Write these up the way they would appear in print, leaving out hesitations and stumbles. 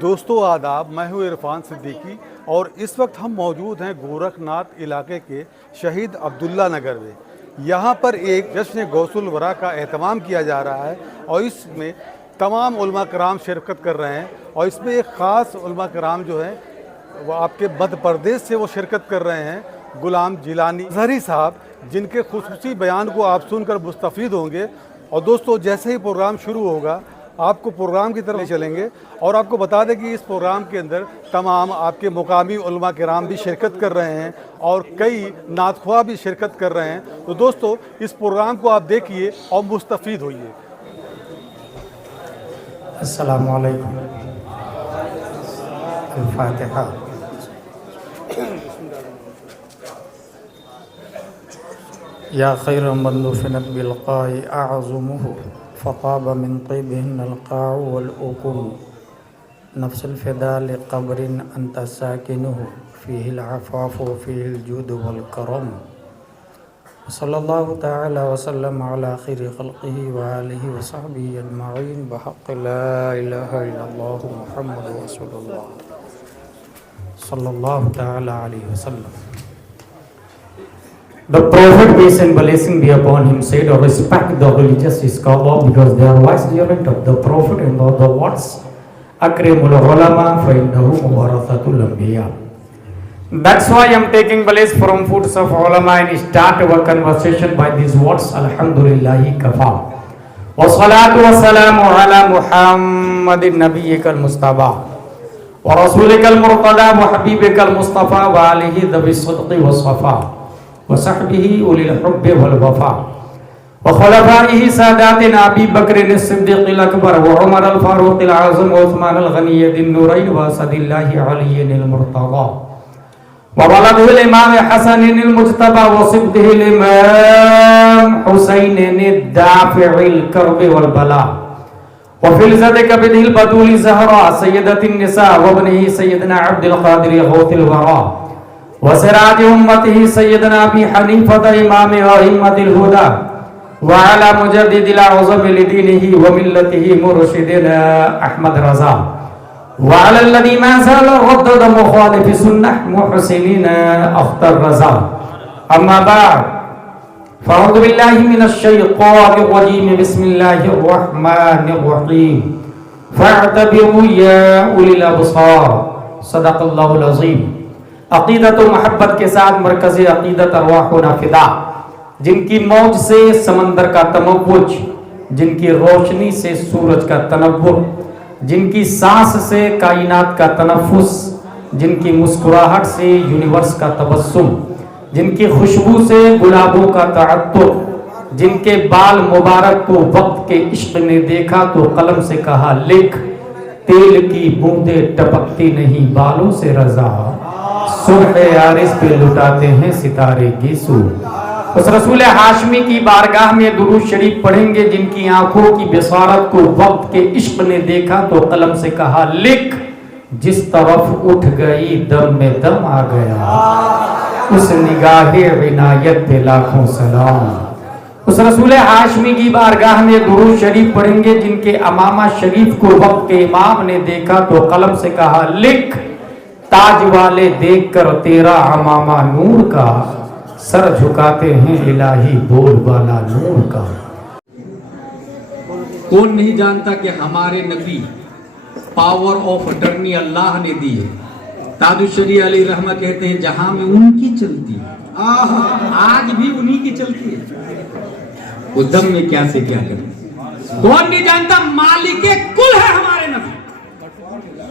दोस्तों आदाब, मैं हूँ इरफान सिद्दीकी और इस वक्त हम मौजूद हैं गोरखनाथ इलाके के शहीद अब्दुल्ला नगर में। यहाँ पर एक जश्न गौसुल वरा का एहतमाम किया जा रहा है और इसमें तमाम उलमा कराम शिरकत कर रहे हैं। और इसमें एक ख़ास उलमा कराम जो है वो आपके मध्य प्रदेश से वो शिरकत कर रहे हैं, गुलाम जिलानी अज़हरी साहब, जिनके खुसूसी बयान को आप सुनकर मुस्तफ़ीद होंगे। और दोस्तों, जैसे ही प्रोग्राम शुरू होगा आपको प्रोग्राम की तरफ चलेंगे और आपको बता दें कि इस प्रोग्राम के अंदर तमाम आपके मुकामी उलमा किराम भी शिरकत कर रहे हैं और कई नातख्वाह भी शिरकत कर रहे हैं। तो दोस्तों, इस प्रोग्राम को आप देखिए और मुस्तफ़ीद होइए। अस्सलामु अलैकुम। अल-फातिहा। या खैर मन दुफिनत बिलक़ाई अअज़मुहु फ़ताब मिन क़िबिहिन अलक़ाउ वल उक़ूम नफ्सुल फ़िदा लिक़ब्रिन अंत साकिनुहु फ़ीहिल अफ़ाफ़ु फ़ीहिल जूदु वल करम। सल्लल्लाहु तआला व सल्लम अला खैरि ख़ल्क़िही व आलिही व सहबिही अजमईन बहक़्क़ि ला इलाहा इल्लल्लाहु मुहम्मदुर रसूलुल्लाह सल्लल्लाहु तआला अलैहि वसल्लम। The Prophet, peace and blessing be upon him, said, respect the religious scholar because they are vicegerent of the Prophet and of the words Akrimul ulama fa innahu muwarathatul anbiya. That's why I am taking place from foods of ulama and start our conversation by these words, Alhamdulillahi kafa. Wa salatu wa salamu ala Muhammadin nabiyyikal mustafa wa rasulikal murtada wa habibikal mustafa wa alihi dhabi sidqi wa safa वसहबिही उलिल हुब्बि वल वफा व खुलफाइही सादातिना अबी बकर सिद्दीक़ अकबर व उमर अल फारूक अल आज़म व उस्मान अल गनी दिन नूरैन व सदिल्लाहि अली अल मुर्तज़ा व वलदिल इमाम हसन अल मुज्तबा व सिद्दीक़ इमाम हुसैन अल दाफ़िल कर्ब वल बला व फिलज़त कबिदिल बतूल ज़हरा सय्यदतिन निसा व इब्निही सय्यदना अब्दुल क़ादिर गौथुल वरा वसराज उम्मती सैयदना अबी हनीफत इमाम अइम्मतिल हुदा व अला मुजद्दिदिल आज़म लिदीनिही व मिल्लतिही मुर्शिदिना अहमद रज़ा व अला अल्लज़ी मा ज़ाला रद्दद मुखालिफि सुन्नह मुहसिनीना अख्तर रज़ा। अम्मा बाद फ़अऊज़ु बिल्लाहि मिनश शैतानिर रजीम बिस्मिल्लाहिर रहमानिर रहीम फ़अतबिरू या उलिल अब्सार। सदक़ल्लाहुल अज़ीम। अक़ीदत व महब्बत के साथ मरकज़ अक़ीदत अरवाहुना फ़िदा, जिनकी मौज से समंदर का तमव्वुज, जिनकी रोशनी से सूरज का तनव्वुर, जिनकी सांस से कायनात का तनफ़ुस, जिनकी मुस्कुराहट से यूनिवर्स का तबस्सुम, जिनकी खुशबू से गुलाबों का तअत्तुर, जिनके बाल मुबारक को वक्त के इश्क ने देखा तो कलम से कहा लिख, तेल की बूंदें टपकती नहीं बालों से रज़ा, सुबह आरिस पे लुटाते हैं सितारे गीसू। उस रसूल हाशमी की बारगाह में दुरूद शरीफ पढ़ेंगे, जिनकी आंखों की बिसारत को वक्त के इश्क ने देखा तो कलम से कहा लिख, जिस तरफ उठ गई दम में दम आ गया, उस निगाहे इनायत पे लाखों सलाम। उस रसूल हाशमी की बारगाह में दुरूद शरीफ पढ़ेंगे, जिनके अमामा शरीफ को वक्त के इमाम ने देखा तो कलम से कहा लिख, ताज वाले देखकर तेरा अमामा नूर का, सर झुकाते हैं इलाही बोल वाला नूर का। कौन नहीं जानता कि हमारे नबी पावर ऑफ अटर्नी अल्लाह ने दी है। ताजुश्शरी अली रहमा कहते हैं जहां में उनकी चलती है, आज भी उन्हीं की चलती है। वो दम में क्या से क्या करें, कौन नहीं जानता मालिके कुल है हमारे नबी।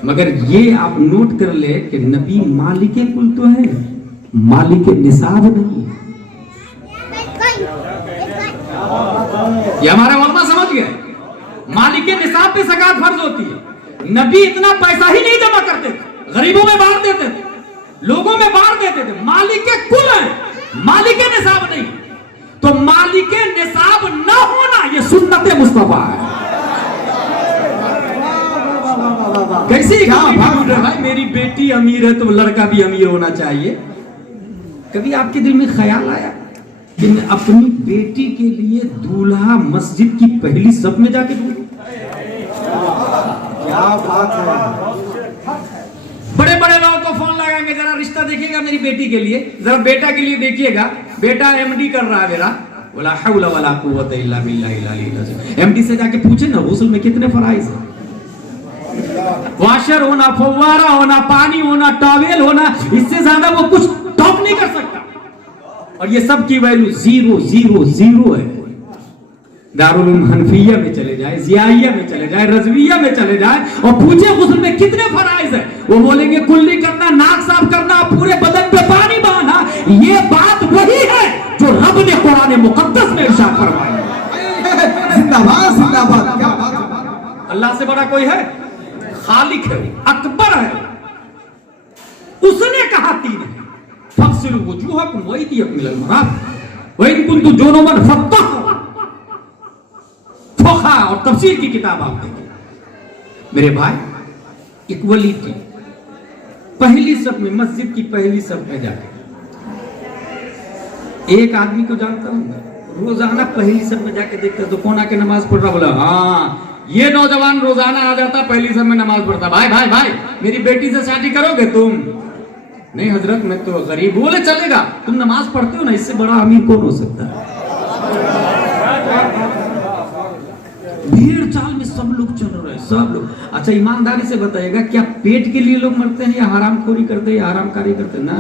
मगर ये आप नोट कर ले कि नबी मालिके कुल तो है, मालिके निसाब नहीं है। ये हमारा उलमा समझ गए, मालिके निसाब पे ज़कात फर्ज होती है। नबी इतना पैसा ही नहीं जमा करते थे, गरीबों में बांट देते थे, लोगों में बांट देते थे। मालिके कुल है, मालिके निसाब नहीं। तो मालिके निसाब न होना ये सुन्नत मुस्तफा है। कैसी भाई, मेरी बेटी अमीर है तो लड़का भी अमीर होना चाहिए। कभी आपके दिल में ख्याल आया कि मैं अपनी बेटी के लिए दूल्हा मस्जिद की पहली सफ में जाके दूं? क्या बात है। बड़े बड़े लोगों को फोन लगाएंगे, जरा रिश्ता देखिएगा मेरी बेटी के लिए, जरा बेटा के लिए देखिएगा, बेटा एमडी कर रहा है मेरा, वला हौला वला कुव्वत इल्ला बिल्लाहिल अलील अज़ीम। एमडी से जाके पूछे ना गुस्ल में कितने फराइज है, वाशर होना, फव्वारा होना, पानी होना, टॉवेल होना, इससे ज्यादा वो कुछ टॉप नहीं कर सकता। और ये सब की वैल्यू 0 0 0 है। दारुल उलूम हनफिया में चले जाए, जियाइया में चले जाए, रजविया में चले जाए और पूछे गुस्ल में कितने फराइज है, वो बोलेंगे कुल्ली करना, नाक साफ करना, पूरे बदन पे पानी बहाना। ये बात वही है जो रब ने कुरान मुकद्दस में इरशाद फरमाया। जिंदाबाद जिंदाबाद, क्या बात है। अल्लाह से बड़ा कोई है? खालिक है, अकबर है। उसने कहा 3 है, फक्सिलु वजूहकुम व अयदियकुम इलल मराफ़िक़ व इन कुंतुम जुनुबन फत्तक़ू। फोखा और तफसीर की किताब आप देखें मेरे भाई। इक्वलिटी पहली सब में, मस्जिद की पहली सब में जाके एक आदमी को जानता हूं, रोजाना पहली सब में जाके देखता तो कौन आके नमाज पढ़ रहा, बोला हाँ ये नौजवान रोजाना आ जाता पहली सब में नमाज पढ़ता। भाई भाई भाई मेरी बेटी से शादी करोगे तुम? नहीं हजरत मैं तो गरीब। बोले चलेगा, तुम नमाज पढ़ते हो ना, इससे बड़ा अमीर कौन हो सकता है? भीड़ चाल में सब लोग चल रहे हैं, सब लोग। अच्छा ईमानदारी से बताइएगा, क्या पेट के लिए लोग मरते हैं या हरामखोरी करते हैं या हरामकारी करते हैं? ना,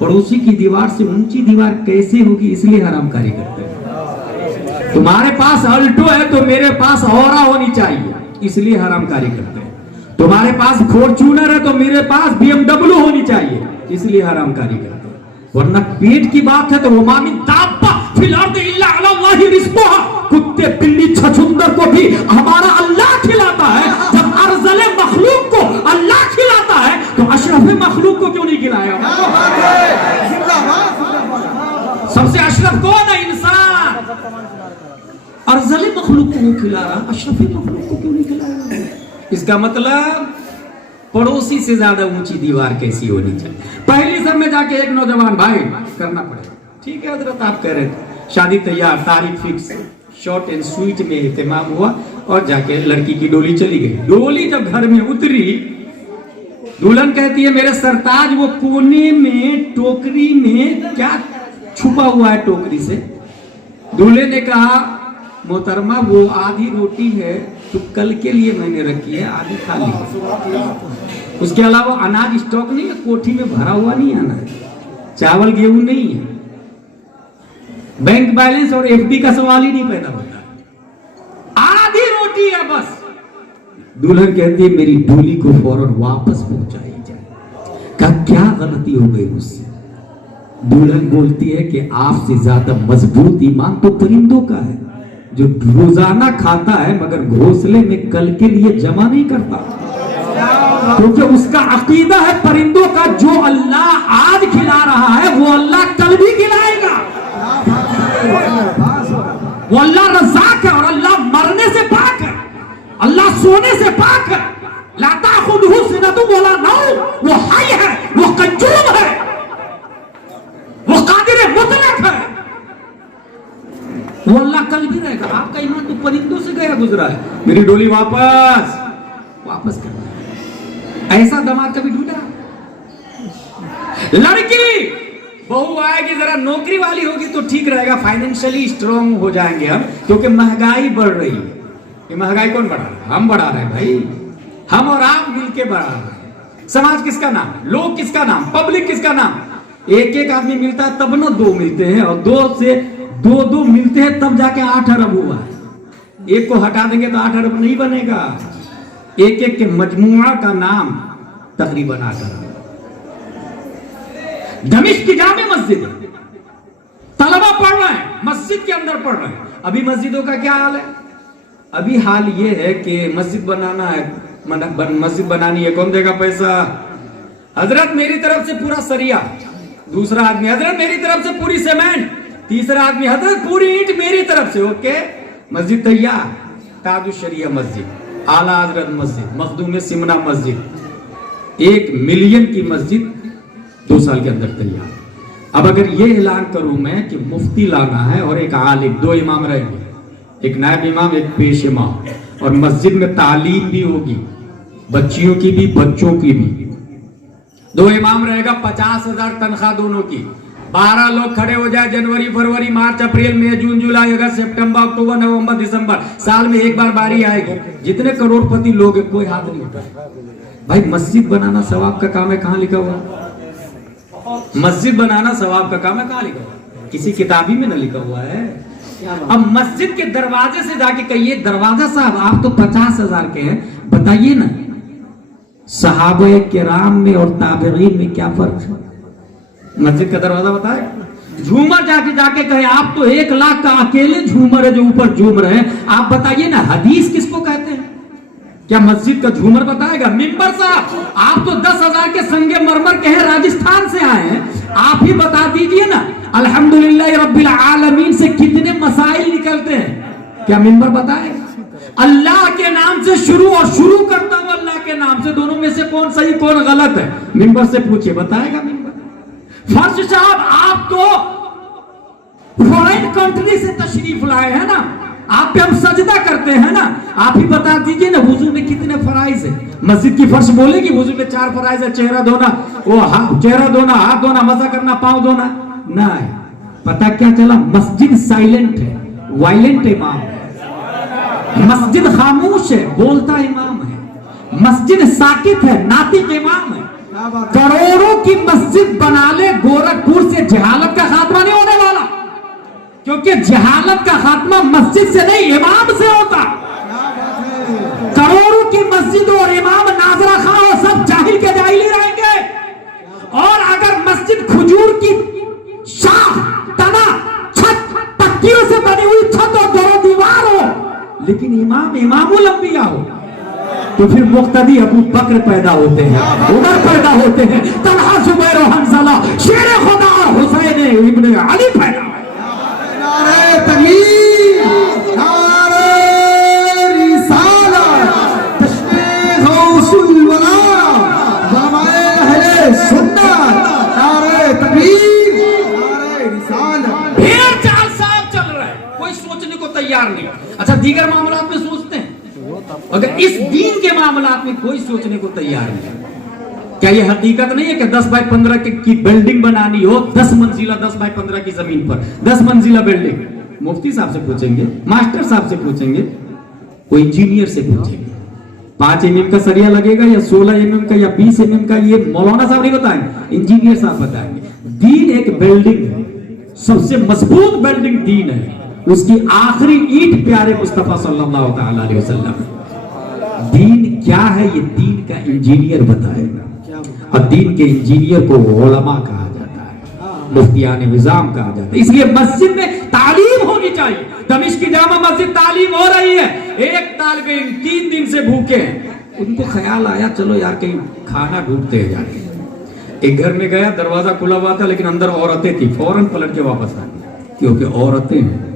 पड़ोसी की दीवार से ऊंची दीवार कैसे होगी इसलिए हरामकारी करते हैं। तुम्हारे पास अल्टो है तो मेरे पास औरा होनी चाहिए इसलिए हरामकारी करते हैं। तुम्हारे पास फॉर्च्यूनर है तो मेरे पास BMW होनी चाहिए इसलिए हरामकारी करते हैं। वरना पेट की बात है तो वो मामिन दाब्बा फिल अर्दि इल्ला अल्लाहि रिज़्कुहा। कुत्ते बिल्ली छछूंदर को भी हमारा अल्लाह खिलाता है। जब अरज़ल मखलूक को अल्लाह खिलाता है तो अशरफ मखलूक को क्यों नहीं खिलाया? सबसे अशरफ कौन है? इंसान। अरज़ल मखलूक को खिला रहा, अशरफ मखलूक को क्यों नहीं खिलाया? इसका मतलब पड़ोसी से ज्यादा ऊंची दीवार कैसी होनी चाहिए। पहली सब में जाके एक नौजवान भाई करना पड़ेगा। ठीक है हजरत, आप कह रहे थे शादी तैयार, तारीख फिक्स, शॉर्ट एंड स्वीट में इत्तेमाम हुआ और जाके लड़की की डोली चली गई। डोली जब घर में उतरी, दुल्हन कहती है मेरे सरताज वो कोने में टोकरी में क्या छुपा हुआ है टोकरी से? दूल्हे ने कहा मोहतरमा वो आधी रोटी है तो कल के लिए मैंने रखी है, आधी खा ली। उसके अलावा अनाज स्टॉक नहीं है, कोठी में भरा हुआ नहीं है अनाज, चावल गेहूं नहीं है, बैंक बैलेंस और FD का सवाल ही नहीं पैदा होता, आधी रोटी है बस। दुल्हन कहती है मेरी डोली को फौरन वापस पहुंचाई जाए। का क्या गलती हो गई मुझसे? दुल्हन बोलती है कि आपसे ज्यादा मजबूत ईमान तो परिंदों का है जो रोजाना खाता है मगर घोंसले में कल के लिए जमा नहीं करता, क्योंकि उसका अकीदा है परिंदों का, जो अल्लाह आज खिला रहा है वो अल्लाह कल भी खिलाएगा। वो अल्लाह रज़ाक है और अल्लाह मरने से पाक है, अल्लाह सोने से पाक है। ला ताखुदहु सिनतुन वला नौम, वो हय है, वो कय्यूम है, वो कादिर मुतलक है, वो अल्लाह कल भी रहेगा। आपका ईमान तो परिंदों से गया गुजरा है। मेरी डोली वापस करना। ऐसा दमाद कभी ढूंढा? लड़की बहू आएगी जरा नौकरी वाली होगी तो ठीक रहेगा, फाइनेंशियली स्ट्रांग हो जाएंगे हम, क्योंकि महंगाई बढ़ रही है। ये महंगाई कौन बढ़ा रहा है? हम बढ़ा रहे हैं भाई, हम और आप मिलके बढ़ा रहे हैं। समाज किसका नाम? लोग किसका नाम? पब्लिक किसका नाम? एक एक आदमी मिलता है तब ना 2 मिलते हैं, और 2 से 2 मिलते हैं तब जाके 8 अरब हुआ है। एक को हटा देंगे तो 8 अरब नहीं बनेगा। एक एक के मजमुआ का नाम तकरीबन 8 अरब। दमिश्क की जामे मस्जिद तलबा पढ़ रहे हैं, मस्जिद के अंदर पढ़ रहे हैं। अभी मस्जिदों का क्या हाल है? अभी हाल ये है कि मस्जिद बनाना है, मस्जिद बनानी है, कौन देगा पैसा? हजरत मेरी तरफ से पूरा सरिया, दूसरा आदमी हजरत मेरी तरफ से पूरी सीमेंट, तीसरा आदमी हजरत पूरी ईंट मेरी तरफ से। ओके, मस्जिद तैयार। ताजुश शरिया मस्जिद, आला हजरत मस्जिद, मखदूम सिमना मस्जिद, 1 मिलियन की मस्जिद 2 साल के अंदर तैयार। अब अगर ये ऐलान करूं मैं कि मुफ्ती लाना है और एक आलिम, 2 इमाम रहेंगे, एक नायब इमाम एक पेश इमाम, और मस्जिद में तालीम भी होगी, बच्चियों की भी बच्चों की भी। 2 इमाम रहेगा, 50,000 तनख्वाह दोनों की। 12 लोग खड़े हो जाए, जनवरी फरवरी मार्च अप्रैल मई जून जुलाई अगस्त सितंबर अक्टूबर नवंबर दिसंबर, साल में एक बार बारी आएगी। जितने करोड़पति लोग हैं कोई हाथ नहीं उठाए। भाई मस्जिद बनाना सवाब का काम है, कहां लिखा हुआ? मस्जिद बनाना सवाब का काम है, कहां लिखा हुआ? किसी किताबी में ना लिखा हुआ है। अब मस्जिद के दरवाजे से जाके कहिए, दरवाजा साहब आप तो 50,000 के हैं, बताइए ना सहाबे किराम में और ताबीईन में क्या फर्क है? मस्जिद का दरवाजा बताए। झूमर जाके कहे आप तो 1 लाख का अकेले झूमर है जो ऊपर झूम रहे हैं, आप बताइए ना हदीस किसको कहते हैं? क्या मस्जिद का झूमर बताएगा? मिंबर साहब आप तो 10,000 के संगे मरमर के हैं, राजस्थान से आए हैं, आप ही बता दीजिए ना अल्हम्दुलिल्लाह रब्बिल आलमीन से कितने मसाइल निकलते हैं? क्या मिंबर बताएगा? अल्लाह के नाम से शुरू और शुरू करता हूं अल्लाह के नाम से, दोनों में से कौन सही कौन गलत है? मिंबर से पूछिए, बताएगा मिंबर? फर्श साहब आप तो फॉरेन कंट्री से तशरीफ लाए हैं ना, आप पे हम सजदा करते हैं ना, आप ही बता दीजिए ना वुजू में कितने फराइज है? मस्जिद की फर्श बोलेगी वुजू में 4 फराइज है, चेहरा धोना, चेहरा धोना, हाथ धोना, मसा करना, पांव धोना। नहीं, पता क्या चला? मस्जिद साइलेंट है, वायलेंट इमाम है। मस्जिद खामोश है, बोलता इमाम है। मस्जिद साकित है, नातिक इमाम है। करोड़ों की मस्जिद बना ले, गोरखपुर से जहालत का खात्मा नहीं होने वाला, क्योंकि जहालत का खात्मा मस्जिद से नहीं इमाम से होता। करोड़ों की मस्जिद और इमाम नाजरा खां और सब जाहिल के जाहिल ही रहेंगे। और अगर मस्जिद खजूर की शाख, तना, छत, पत्तियों से बनी हुई छत और 2 दीवार हो, लेकिन इमाम इमामुल अंबिया हो, तो फिर मुक्तदी अबू बकर पैदा होते हैं, उमर पैदा होते हैं, तलहा जुबैर और हंज़ला, शेर खुदा और हुसैन इब्न अली पैदा। नारे तकबीर, नारे रिसालत, तशरीह गौसुल वला, ज़माए अहले सुन्नत, नारे तकबीर, नारे रिसालत। ढेर चाल साहब चल रहा है, कोई सोचने को तैयार नहीं। अच्छा दीगर मामलात में सोचते हैं, अगर इस दीन के मामलात में कोई सोचने को तैयार नहीं। क्या ये हकीकत नहीं है कि 10 बाय 15 की बिल्डिंग बनानी हो, 10 मंजिला 10 बाय 15 की जमीन पर 10 मंजिला बिल्डिंग? मुफ्ती साहब से पूछेंगे, मास्टर साहब से पूछेंगे, कोई इंजीनियर से पूछेंगे, 5 mm का सरिया लगेगा या 16 mm का या 20 mm का? ये मौलाना साहब नहीं बताएंगे, इंजीनियर साहब बताएंगे। दीन एक बिल्डिंग है, सबसे मजबूत बिल्डिंग दीन है, उसकी आखिरी ईंट प्यारे मुस्तफा सल्लल्लाहु तआला अलैहि वसल्लम। दीन क्या है ये दीन का इंजीनियर बताएगा, और दीन के इंजीनियर को उलमा कहा जाता है, मुफ्तियान निजाम कहा जाता है। इसलिए मस्जिद में तालीम होनी चाहिए। दमिश्क की जामा मस्जिद तालीम हो रही है। एक तालिब इल्म 3 दिन से भूखे हैं, उनको ख्याल आया चलो यार कहीं खाना ढूंढते हैं जाके। एक घर में गया, दरवाजा खुला हुआ था लेकिन अंदर औरतें थी, फौरन पलट के वापस आ गई, क्योंकि औरतें हैं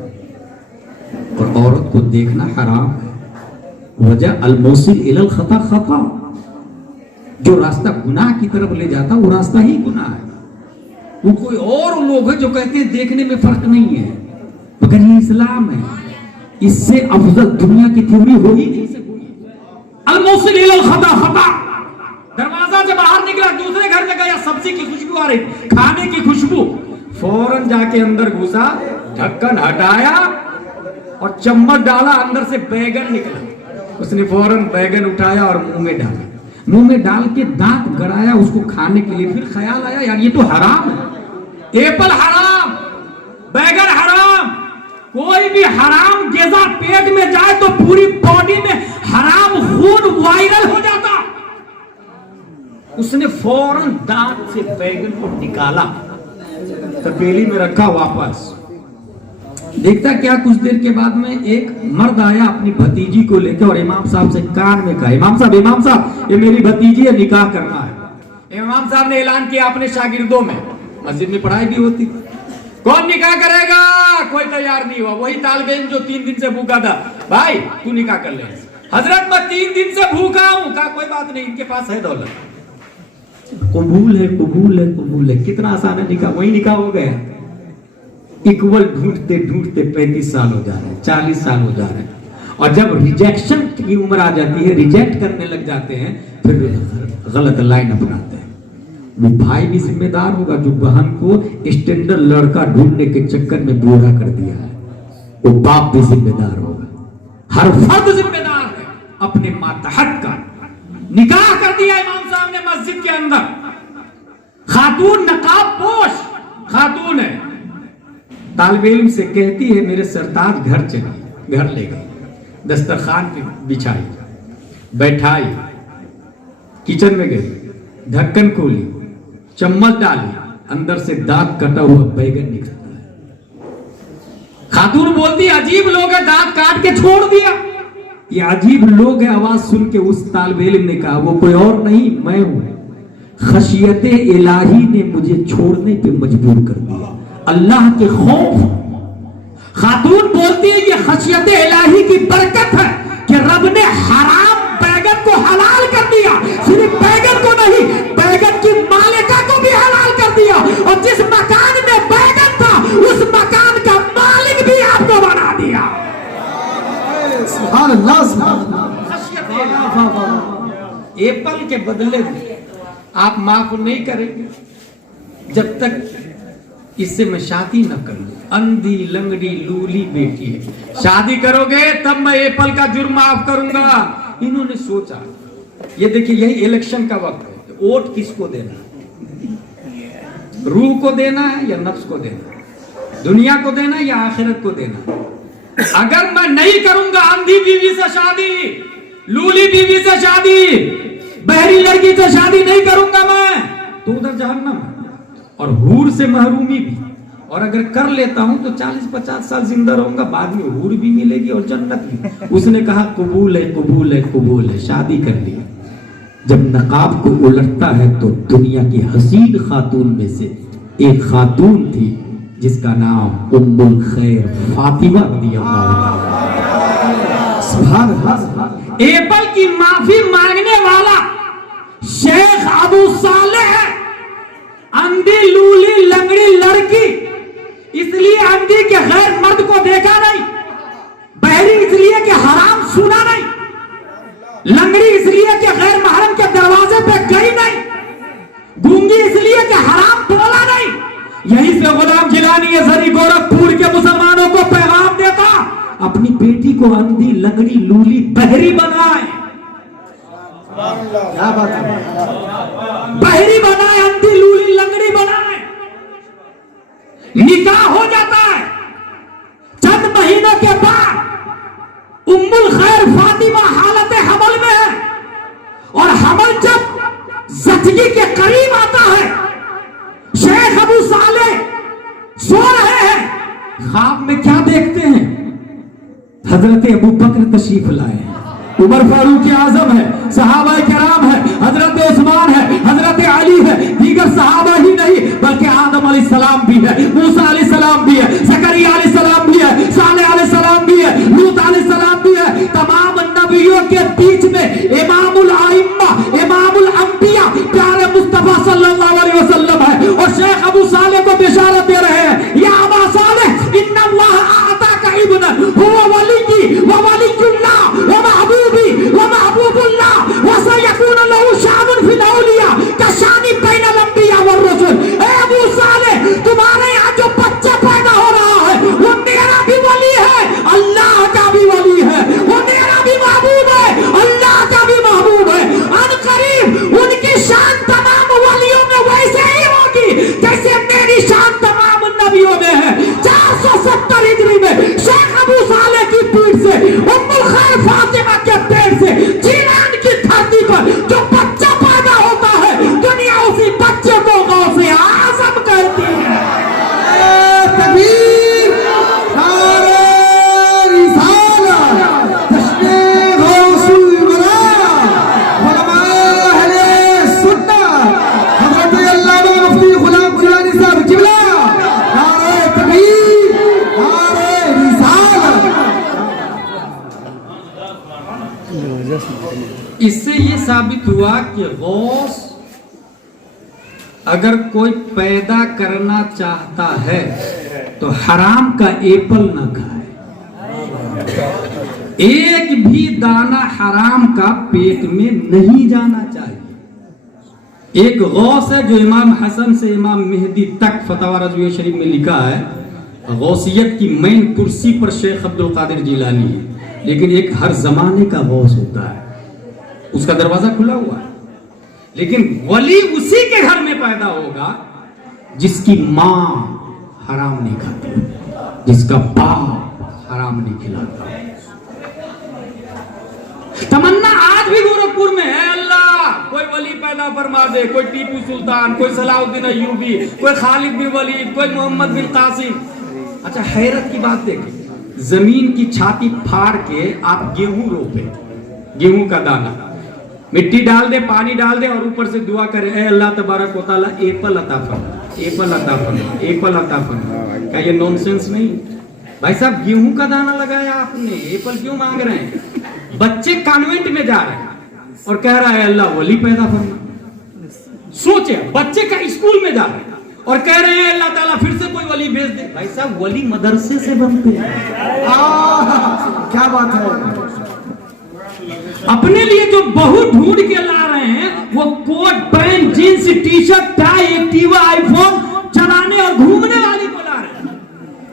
और औरत को देखना हराम है। वजह अल-मौसिल इलल खता खता, जो रास्ता गुनाह की तरफ ले जाता वो रास्ता ही गुनाह है। वो कोई और लोग हैं जो कहते हैं देखने में फर्क नहीं है, मगर ये इस्लाम है, इससे अफजल दुनिया की थ्योरी हो ही नहीं सकती। अल-मौसिल इलल खता खता, दरवाजा से बाहर निकला, दूसरे घर में गया, सब्जी की खुशबू आ रही, खाने की खुशबू, फौरन जाके अंदर घुसा, ढक्कन हटाया और चम्मच डाला, अंदर से बैगन निकला। उसने फौरन बैगन उठाया और मुंह में डाला, मुंह में डाल के दांत गड़ाया उसको खाने के लिए। फिर ख्याल आया यार ये तो हराम है, एप्पल हराम, बैगन हराम, कोई भी हराम ग़िज़ा पेट में जाए तो पूरी बॉडी में हराम खून वायरल हो जाता। उसने फौरन दांत से बैगन को निकाला, तपेली में रखा, वापस देखता क्या, कुछ देर के बाद में एक मर्द आया अपनी भतीजी को लेकर और इमाम साहब से कान में कहा, इमाम साहब ये मेरी भतीजी है, निकाह करना है। इमाम साहब ने ऐलान किया अपने शागिर्दों में, मस्जिद में पढ़ाई भी होती, कौन निकाह करेगा? कोई तैयार नहीं हुआ। वही तालिबे इल्म जो 3 दिन से भूखा था, भाई तू निकाह कर ले। हजरत मैं 3 दिन से भूखा हूं। कहा कोई बात नहीं, इनके पास है दौलत। कबूल है कबूल है कबूल है, कितना आसान है निकाह। वही निकाह हो गया। इक्वल ढूंढते ढूंढते 35 साल हो जा रहे हैं, 40 साल हो जा रहे हैं, और जब रिजेक्शन की उम्र आ जाती है, रिजेक्ट करने लग जाते हैं, फिर गलत लाइन अपनाते हैं। वो भाई भी जिम्मेदार होगा जो बहन को स्टैंडर्ड लड़का ढूंढने के चक्कर में बूढ़ा कर दिया है, वो बाप भी जिम्मेदार होगा। हर फर्द जिम्मेदार है अपने मातहत का। निकाह कर दिया इमाम साहब ने मस्जिद के अंदर, खातून नकाब पोश खातून है, तालिब इल्म से कहती है मेरे सरताज घर चली, घर ले गई, दस्तरखान पे बिछाई, बैठाई, किचन में गई, ढक्कन खोली, चम्मच डाली, अंदर से दांत कटा हुआ बैगन निकलता है। खातून बोलती अजीब लोग है, दांत काट के छोड़ दिया। ये अजीब लोग है आवाज सुन के उस तालिब इल्म ने कहा वो कोई और नहीं मैं हूं, खशियत इलाही ने मुझे छोड़ने पे मजबूर कर दिया, अल्लाह के खौफ। खातून बोलती है ये खशियत इलाही की बरकत है कि रब ने हराम बैगन को हलाल कर दिया, सिर्फ बैगन को नहीं बैगन की मालिका को भी हलाल कर दिया, और जिस मकान में बैगन था उस मकान का मालिक भी आपको बना दिया। सुभान अल्लाह, सुभान अल्लाह। एप्पल के बदले में आप माफ नहीं करेंगे जब तक इससे मैं शादी न करूं। अंधी लंगड़ी लूली बेटी है, शादी करोगे तब मैं एप्पल का जुर्म माफ करूंगा। इन्होंने सोचा, ये देखिए यही इलेक्शन का वक्त है, वोट किसको देना, रूह को देना है या नफ्स को देना, दुनिया को देना या आखिरत को देना। अगर मैं नहीं करूंगा अंधी बीवी से शादी, लूली बीवी से शादी, बहरी लड़की से शादी नहीं करूंगा मैं, तो उधर जहन्नम और हूर से महरूमी भी। और अगर कर लेता हूं तो 40-50 साल जिंदा रहूंगा, बाद में हूर भी मिलेगी और जन्नत भी। उसने कहा कबूल है कबूल है कबूल है, शादी कर ली। जब नकाब को उलटता है तो दुनिया की हसीन खातून में से एक खातून थी जिसका नाम उम्मुल खैर फातिमा रज़ियल्लाहु अन्हा। सुभान अल्लाह। एप्पल की माफी मांगने वाला शेख अबू सालेह है। अंधी लूली लंगड़ी लड़की इसलिए अंधी के गैर मर्द को देखा नहीं, बहरी इसलिए कि हराम सुना नहीं, लंगड़ी इसलिए कि गैर महरम के दरवाजे पे गई नहीं, गूंगी इसलिए कि हराम बोला नहीं। यहीं से गुलाम जिलानी जरी गोरखपुर के मुसलमानों को पैगाम देता, अपनी बेटी को अंधी लंगड़ी लूली बहरी बनाए, क्या बात है, बहरी बनाए, अंधी लूली लंगड़ी बनाए। निकाह हो जाता है, चंद महीनों के बाद उम्मुल खैर फातिमा हालत हमल में है, और हमल जब ज़चगी के करीब आता है, शेख अबू साले सो रहे हैं, ख्वाब में क्या देखते हैं, हजरत अबू बकर तशरीफ लाए हैं, उमर फारूक आजम है, सहाबा किराम है, हजरत उस्मान है, हजरत अली है, दीगर सहाबा ही नहीं बल्कि आदम अलैहिस्सलाम भी है, मूसा अलैहिस्सलाम भी है, ज़करिया अलैहिस्सलाम भी है, सालेह अलैहिस्सलाम भी है, लूत अलैहिस्सलाम भी है। तमाम नबियों के बीच में इमामुल आइम्मा, इमामुल अंबिया प्यारे मुस्तफा सल्लल्लाहु अलैहि वसल्लम है। और शेख अबू सालेह को बिशारत दे रहे हैं, या अबा सालेह इन्नल्लाह आताका इब्नन हुवा वलिय्यी व वलिय्युल्लाह व महबूबी व महबूबुल्लाह व सयकूनु लहू शानुन फिल औलिया कशानी बैनल अंबिया व रसूल। ए अबू सालेह, तुम्हारे यहाँ जो बच्चा पैदा हो रहा है वो मेरा भी वली है, अल्लाह का भी वली है, वो मेरा भी महबूब है, अल्लाह का भी महबूब है। अनकरीब उनकी शान तमाम वलियों में वैसे ही होगी जैसे मेरी शान तमाम नबियों में है। 470 हिजरी में शेख अबू सालेह की पीठ से, उम्मुल खैर फातिमा के पेट से, जिलान की धरती पर जो बच्चा पैदा होता है, दुनिया उसी बच्चे को गौसे आज़म कहती है। तकबीर, नारे रिसालत, तशरीह गौसुल वरा, उलमाए अहले सुन्नत, हज़रत अल्लामा मुफ्ती गुलाम जिलानी साहब किबला, नारे तकबीर, नारे रिसालत। इससे ये साबित हुआ कि गौस अगर कोई पैदा करना चाहता है तो हराम का एप्पल न खाए। एक भी दाना हराम का पेट में नहीं जाना चाहिए। एक गौस है जो इमाम हसन से इमाम मेहदी तक फतवा रज़विया शरीफ में लिखा है, गौसियत की मेन कुर्सी पर शेख अब्दुल कादिर जिलानी है, लेकिन एक हर जमाने का गौस होता है, उसका दरवाजा खुला हुआ है। लेकिन वली उसी के घर में पैदा होगा जिसकी माँ हराम नहीं खाती, जिसका बाप हराम नहीं खिलाता। तमन्ना आज भी गोरखपुर में है, अल्लाह कोई वली पैदा फरमा दे, कोई टीपू सुल्तान, कोई सलाउद्दीन अय्यूबी, कोई खालिद बिन वलीद, कोई मोहम्मद बिन कासिम। अच्छा, हैरत की बात देखिए, जमीन की छाती फाड़ के आप गेहूं रोपे, गेहूं का दाना मिट्टी डाल दे, पानी डाल दे और ऊपर से दुआ करे, ए अल्लाह तबारक व तआला एप्पल अता फरमा, एप्पल अता फरमा, एप्पल अता फरमा। क्या ये नॉनसेंस नहीं? भाई साहब, गेहूं का दाना लगाया आपने, एप्पल क्यों मांग रहे हैं? बच्चे कॉन्वेंट में जा रहे हैं और कह रहा है अल्लाह वली पैदा फरमा। सोचे, बच्चे का स्कूल में जा रहे हैं और कह रहे हैं अल्लाह ताला फिर से कोई वली भेज दे। भाई साहब, वली मदरसे से बनते हैं। क्या बात है। अपने लिए जो बहू ढूंढ के ला रहे हैं वो coat pant jeans T shirt tie Activa iPhone चलाने और घूमने वाली को ला रहे हैं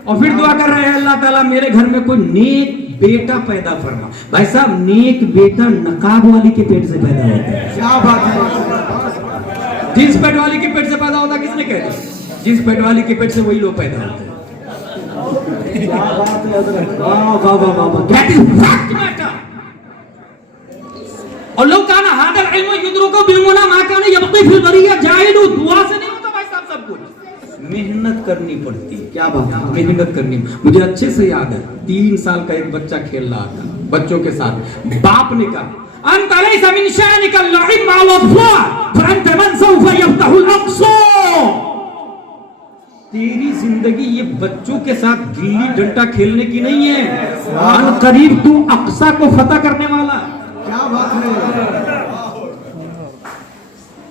और फिर दुआ कर रहे हैं अल्लाह ताला मेरे घर में कोई नेक बेटा पैदा फरमा। भाई साहब, नेक बेटा नकाब वाली के पेट से पैदा होता है। क्या बात है। जींस पैंट वाली के पेट से पैदा होता, किसने कह दिया? जींस पैंट वाली के पेट से वही लोग पैदा होते हैं। That is fact matter. और लोग कहा ना हादल इल्म युद्रुको बिलमुना मा काना यबकी फिल बरिया जाइलु, दुआ से नहीं होता भाई साहब सब कुछ, मेहनत करनी पड़ती है। क्या बात है, मेहनत करनी। मुझे अच्छे से याद है, 3 साल का एक बच्चा खेल रहा था बच्चों के साथ, बाप ने कहा अंत लैसा मिन शानिका लइब माल अफ़्लाह फअंत मन सौफ यफ्तहुल अक़सा। तेरी जिंदगी ये बच्चों के साथ गिल्ली डंडा खेलने की नहीं है, अन करीब तू अक़सा को फतह करने वाला है। क्या बात है।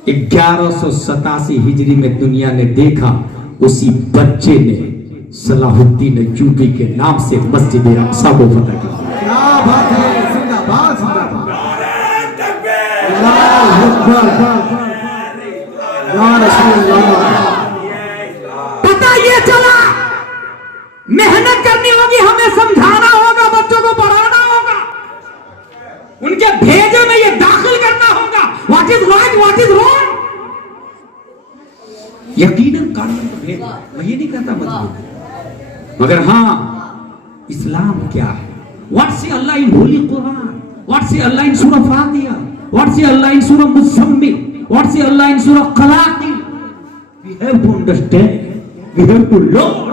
1187 हिजरी में दुनिया ने देखा, उसी बच्चे ने सलाहुद्दीन अय्यूबी के नाम से मस्जिद अक़सा को फतह किया। क्या बात है। जिंदाबाद जिंदाबाद। अल्लाह अकबर। या रसूल अल्लाह। पता ये चला, मेहनत करनी होगी, हमें समझाना होगा, बच्चों को पढ़ाना होगा, उनके भेजे में ये दाखिल करना होगा what is right what is wrong. यकीनन कानून का भेद, मैं ये नहीं कहता मजबूत, मगर हाँ इस्लाम क्या है, what say Allah in Holi Quran, what say Allah in सूरह फातिहा, व्हाट से अल्लाह इन सूरह Muzammil, what say Allah in सूरह क़लाक़। We have to understand, we have to learn.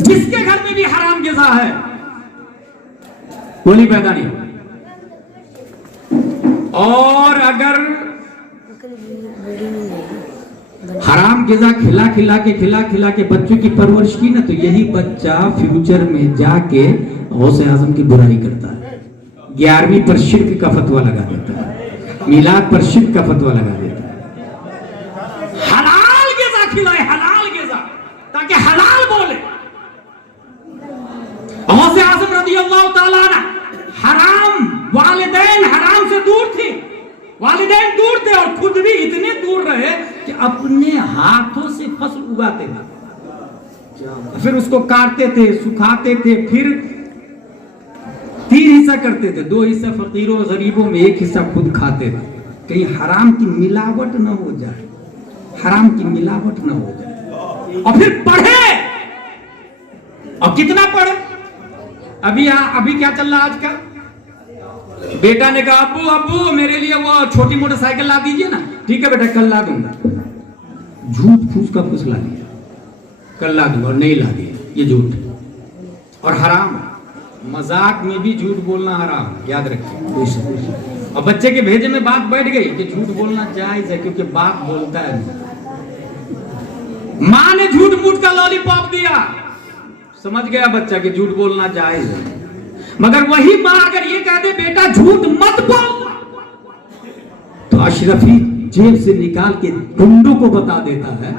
जिसके घर में भी हराम ग़िज़ा है वली पैदा नहीं। और अगर हराम ग़िज़ा खिला खिला के बच्चों की परवरिश की ना, तो यही बच्चा फ्यूचर में जाके गौसे आज़म की बुराई करता है, 11वीं पर शिर्क का फतवा लगा देता है, मिलाद पर शिर्क का फतवा लगा देता है। हलाल ग़िज़ा खिलाए, हलाल ग़िज़ा, ताकि हलाल बोले। गौसे आज़म रज़ियल्लाहु ताला अन्हु, हराम वालिदैन हराम से दूर थे, वालिदैन दूर थे और खुद भी इतने दूर रहे कि अपने हाथों से फसल उगाते थे, फिर उसको काटते थे, सुखाते थे, फिर 3 हिस्सा करते थे, 2 हिस्सा फकीरों और गरीबों में, 1 हिस्सा खुद खाते थे, कहीं हराम की मिलावट न हो जाए, हराम की मिलावट न हो जाए। और फिर पढ़े, और कितना पढ़े। अभी क्या चल रहा आज का, बेटा ने कहा अब्बू अब्बू मेरे लिए वो छोटी मोटरसाइकिल ला दीजिए ना। ठीक है बेटा, कल ला दूंगा। झूठ फूस का फूस ला दिया, कल ला दूंगा और नहीं ला दिया, ये झूठ। और हराम, मजाक में भी झूठ बोलना हराम, याद रखिए। और बच्चे के भेजे में बात बैठ गई कि झूठ बोलना जायज है, क्योंकि बाप बोलता है। माँ ने झूठ मूठ का लॉलीपॉप दिया, समझ गया बच्चा कि झूठ बोलना जायज है। मगर वही माँ अगर ये कह दे बेटा झूठ मत बोल, तो अशरफी जेब से निकाल के गुंडों को बता देता है,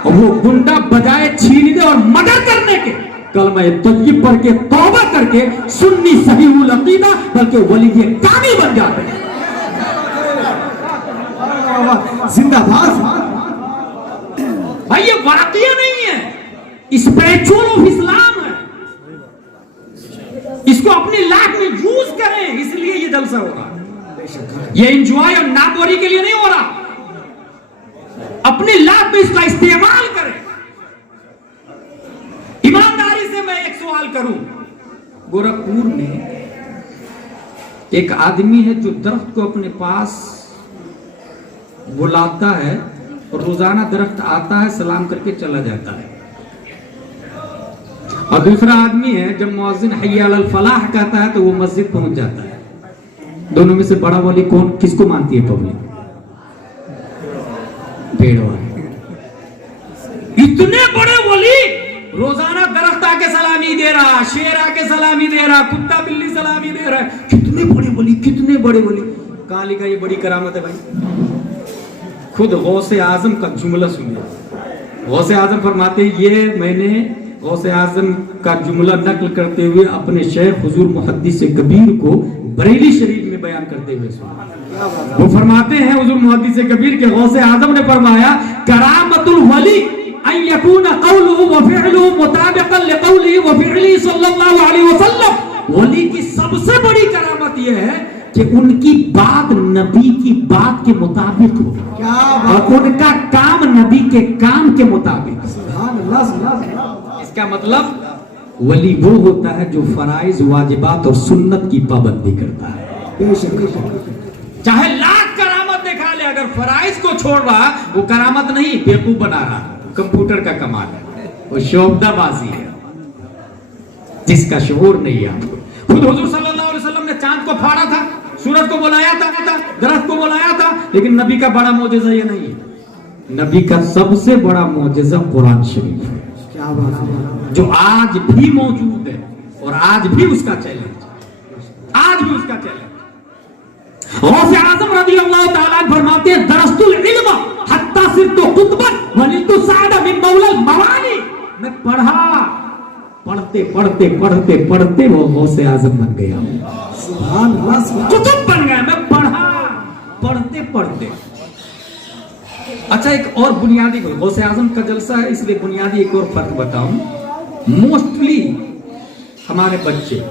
और वो गुंडा बजाय छीनने और मर्डर करने के कलमा तय्यब पढ़ के तौबा करके सुन्नी सहीहुल अकीदा बल्कि वली कामी बन जाते हैं। जिंदाबाद। भाई ये वाकया नहीं है, स्पिरिचुअल ऑफ इस्लाम है। इसको अपनी लाइफ में यूज करें, इसलिए ये जलसा हो रहा है। ये एंजॉय और नामोरी के लिए नहीं हो रहा, अपनी लाइफ में इसका इस्तेमाल करें। ईमानदारी से मैं एक सवाल करूं, गोरखपुर में एक आदमी है जो दरख्त को अपने पास बुलाता है और रोजाना दरख्त आता है, सलाम करके चला जाता है। और दूसरा आदमी है जब मुअज्जिन हय्या अलल फलाह कहता है तो वो मस्जिद पहुंच जाता है। दोनों में से बड़ा वली कौन, किसको मानती है पब्लिक? पेड़ वाले। इतने बड़े वली रोजाना दरख्त आके सलामी दे रहा, शेर आके सलामी दे रहा, कुत्ता बिल्ली सलामी दे रहा है। कितने बड़े वली, कितने बड़े वली। कहां लिखा ये बड़ी करामत है भाई? खुद गौसे आजम का जुमला सुनिए। गौसे आजम फरमाते हैं, ये मैंने गौसे आजम का जुमला नकल करते हुए अपने शेख हुजूर मुहद्दिस कबीर को बरेली शरीफ में बयान करते हुए सुना। वो फरमाते हैं हुजूर मुहद्दिस कबीर के गौसे आजम ने फरमाया, करामतुल वली अन यकून कौलुहु व फिअलुहु मुताबिकन लिकौलिहि व फिअलिहि सल्लल्लाहु अलैहि वसल्लम। वली की सबसे बड़ी करामत यह है कि उनकी बात नबी की बात के मुताबिक हो और उनका काम नबी के काम के मुताबिक। इसका मतलब वली वो होता है जो फराइज वाजिबात और सुन्नत की पाबंदी करता है। चाहे लाख करामत दिखा ले, अगर फराइज को छोड़ रहा वो करामत नहीं, बेवकूफ बना रहा, कंप्यूटर का कमाल है, वो शोभदाबाजी है जिसका शऊर नहीं है। खुद हुजूर सल्लल्लाहु अलैहि वसल्लम ने चांद को फाड़ा था, सूरज को बुलाया था, दरख्त को बुलाया था, लेकिन नबी का बड़ा मौजज़ा ये नहीं है। नबी का सबसे बड़ा मौजज़ा कुरान शरीफ है, क्या बात है, जो आज भी मौजूद है और आज भी उसका चैलेंज, आज भी उसका चैलेंज। गौसे आज़म रज़ियल्लाहु ताला अन्हु फरमाते हैं, दरस्तुल इल्म हत्ता सिरतु कुतबन वनिलतु सादा मिन मौलल मवाली। मैं पढ़ा, पढ़ते पढ़ते पढ़ते पढ़ते वो गौसे आज़म बन गया, सुभान अल्लाह, कुतुब बन गया। मैं पढ़ा, पढ़ते पढ़ते। अच्छा, एक और बुनियादी गौसे आज़म का जलसा है, इसलिए बुनियादी एक और फर्क बताऊं। मोस्टली हमारे बच्चे,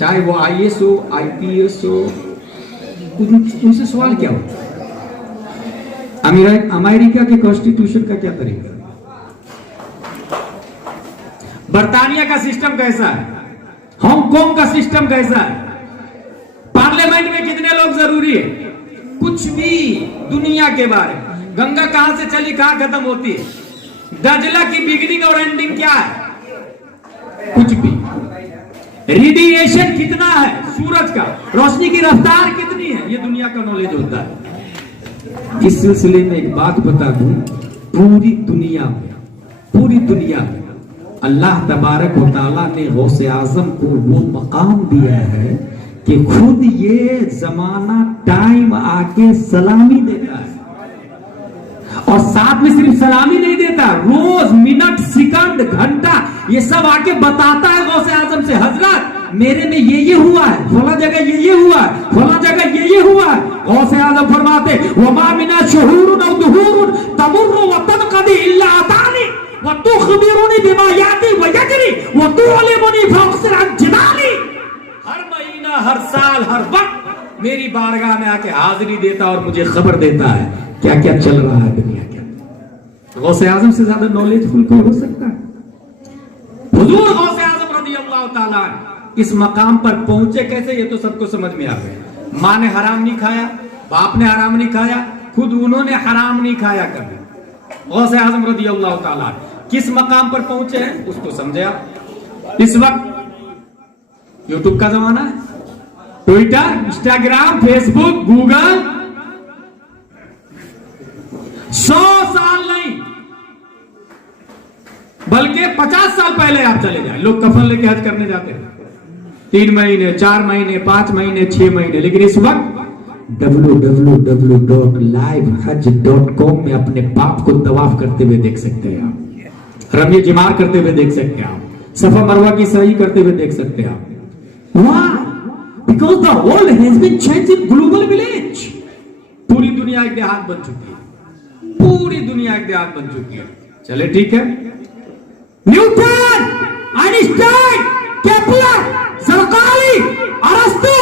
चाहे वो IAS हो, IPS हो, उनसे सवाल क्या होता है, अमेरिका के कॉन्स्टिट्यूशन का क्या तरीका है, बर्तानिया का सिस्टम कैसा है, हांगकांग का सिस्टम कैसा है, पार्लियामेंट में कितने लोग जरूरी है, कुछ भी दुनिया के बारे में। गंगा कहां से चली, कहां खत्म होती है, दजला की बिगिनिंग और एंडिंग क्या है, कुछ भी। रेडिएशन कितना है सूरज का, रोशनी की रफ्तार कितनी है, ये दुनिया का नॉलेज होता है। इस सिलसिले में एक बात बता दूं, पूरी दुनिया में अल्लाह तबारक व तआला ने गौसे आज़म को वो मकाम दिया है कि खुद ये जमाना टाइम आके सलामी देता है, और साथ में सिर्फ सलामी नहीं देता, रोज मिनट सेकंड घंटा ये सब आके बताता है गौसे आज़म से, हजरत मेरे में ये हुआ है, फला जगह ये हुआ है, फला जगह ये हुआ है। गौसे आज़म फरमाते, वमा मिना शुहूरुन औ दुहूरुन तमुर्रु व तनक़दी इल्ला अतानी व तुखबिरुनी बिमा याती व यजरी व तुअलिमुनी फअक्सिर अन जिमाली। हर महीना, हर साल, हर वक्त मेरी बारगाह में आके हाजिरी देता और मुझे खबर देता है क्या क्या चल रहा है दुनिया के अंदर। गौसे आज़म से ज्यादा नॉलेजफुल कोई हो सकता है? हुजूर गौसे आज़म रज़ियल्लाहु ताला इस मकाम पर पहुंचे कैसे, ये तो सबको समझ में आ गया। माँ ने हराम नहीं खाया, बाप ने हराम नहीं खाया, खुद उन्होंने हराम नहीं खाया कभी। गौसे आज़म रज़ियल्लाहु ताला किस मकाम पर पहुंचे हैं उसको समझे आप। इस वक्त यूट्यूब का जमाना है, ट्विटर, इंस्टाग्राम, फेसबुक, गूगल, 100 साल नहीं बल्कि 50 साल पहले आप चले जाए, लोग कफन लेके हज करने जाते हैं, 3 महीने, 4 महीने, 5 महीने, 6 महीने। लेकिन इस वक्त www.livehajj.com में अपने बाप को तवाफ करते हुए देख सकते हैं आप, रमी जिमार करते हुए देख सकते हैं आप, सफा मरवा की सही करते हुए देख सकते हैं आप। Why? Because the world has been changed in global village. पूरी दुनिया एक देहात बन चुकी है, पूरी दुनिया एक देहात बन चुकी है। चले ठीक है, न्यूटन, आइंस्टाइन, केपलर, सरकारी, अरस्तु,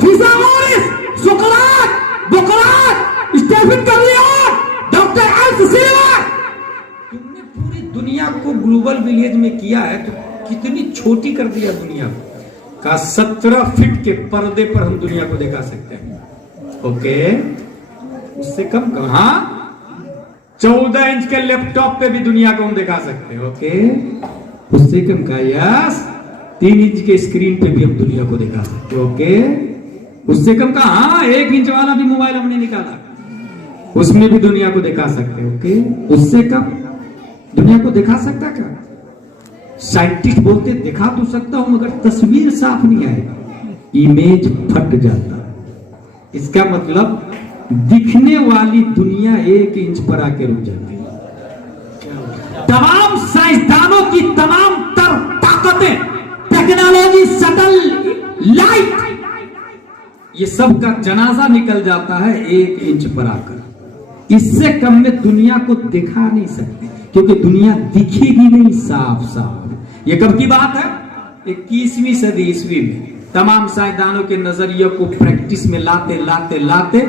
फिथागोरस, सुकरात, बुकरात, स्टीफन कर्लियन, डॉक्टर एल्स सिल्वर, तुमने पूरी दुनिया को ग्लोबल विलेज में किया है तो कितनी छोटी कर दिया दुनिया को। का 17 फीट के पर्दे पर हम दुनिया को दिखा सकते हैं। ओके, उससे कम कहां, 14 इंच के लैपटॉप पे भी दुनिया को हम दिखा सकते हैं। ओके, उससे कम का यस, 3 इंच के स्क्रीन पे भी हम दुनिया को दिखा सकते हैं। ओके, उससे कम का हाँ, 1 इंच वाला भी मोबाइल हमने निकाला, उसमें भी दुनिया को दिखा सकते हैं। ओके, उससे कम दुनिया को दिखा सकता क्या? साइंटिस्ट बोलते दिखा तो सकता हूं मगर तस्वीर साफ नहीं आएगा, इमेज फट जाता है। इसका मतलब दिखने वाली दुनिया 1 इंच पर आके रुक जाती है। तमाम साइंसदानों की तमाम ताकतें, टेक्नोलॉजी, सटल लाइट, ये सब का जनाजा निकल जाता है 1 इंच पर आकर। इससे कम में दुनिया को दिखा नहीं सकते क्योंकि दुनिया दिखेगी नहीं साफ साफ। ये कब की बात है? 21वीं सदी ईस्वी में तमाम साइंसदानों के नजरिए को प्रैक्टिस में लाते लाते लाते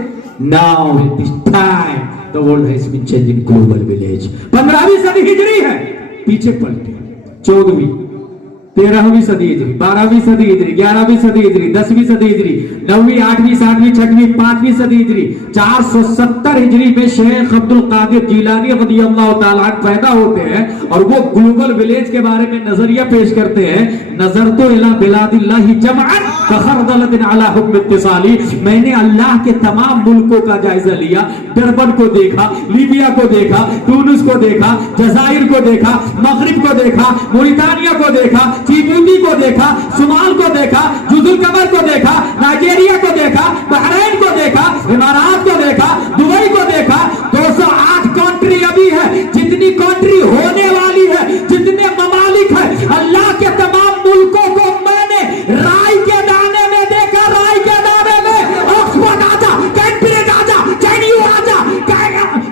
now at this time the world has been changed in global village. 15वीं सदी हिजरी है, पीछे पलटे 14वीं, 13वीं सदी हिजरी, 12वीं सदी हिजरी, 11वीं सदी हिजरी, 10वीं सदी हिजरी, 9वीं, 8वीं, 7वीं, 6वीं, 5वीं सदी हिजरी। 470 हिजरी में शेख अब्दुल कादिर जिलानी रज़ियल्लाहु ताला अन्हु पैदा होते हैं और वो ग्लोबल विलेज के बारे में नजरिया पेश करते हैं। नजर तो इला बिलादिल्लाहि जमअन कखरदलतिन अला हुक्म इत्तिसाली। मैंने अल्लाह के तमाम मुल्कों का जायजा लिया, डरबन को देखा, लीबिया को देखा, टूनिस को देखा, जजायर को देखा, मगरिब को देखा, मोरितानिया को देखा, जिबूती को देखा, सुमाल को देखा, जुजुल कमर को देखा, नाइजीरिया को देखा, बहरीन को देखा, इमारात को देखा, दुबई को देखा। 208 कंट्री अभी है, जितनी कंट्री होने वाली है, जितने ममालिक है, अल्लाह के तमाम मुल्कों को मैंने राय के दाने में देखा। राय के दाने में ऑक्सफोर्ड आजा, कैम्ब्रिज आजा, जेएनयू आजा,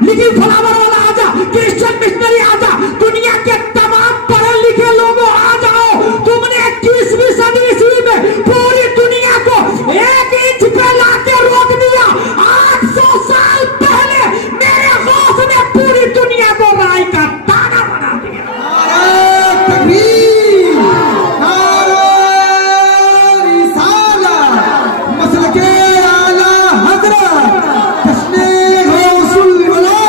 लिटिल फ्लावर वाला आजा, क्रिश्चियन मिशनरी आजा, दुनिया के तमाम पढ़े लिखे लोगों आ जाओ। तुमने 21वीं सदी ईस्वी में पूरी दुनिया को 1 इंच पे लाके रोक दिया। 800 साल पहले मेरे गौस ने पूरी दुनिया को राय का दाना बना दिया। तकबीर, नारे रिसालत, मसलके आला हज़रत, जश्ने गौसुल वला,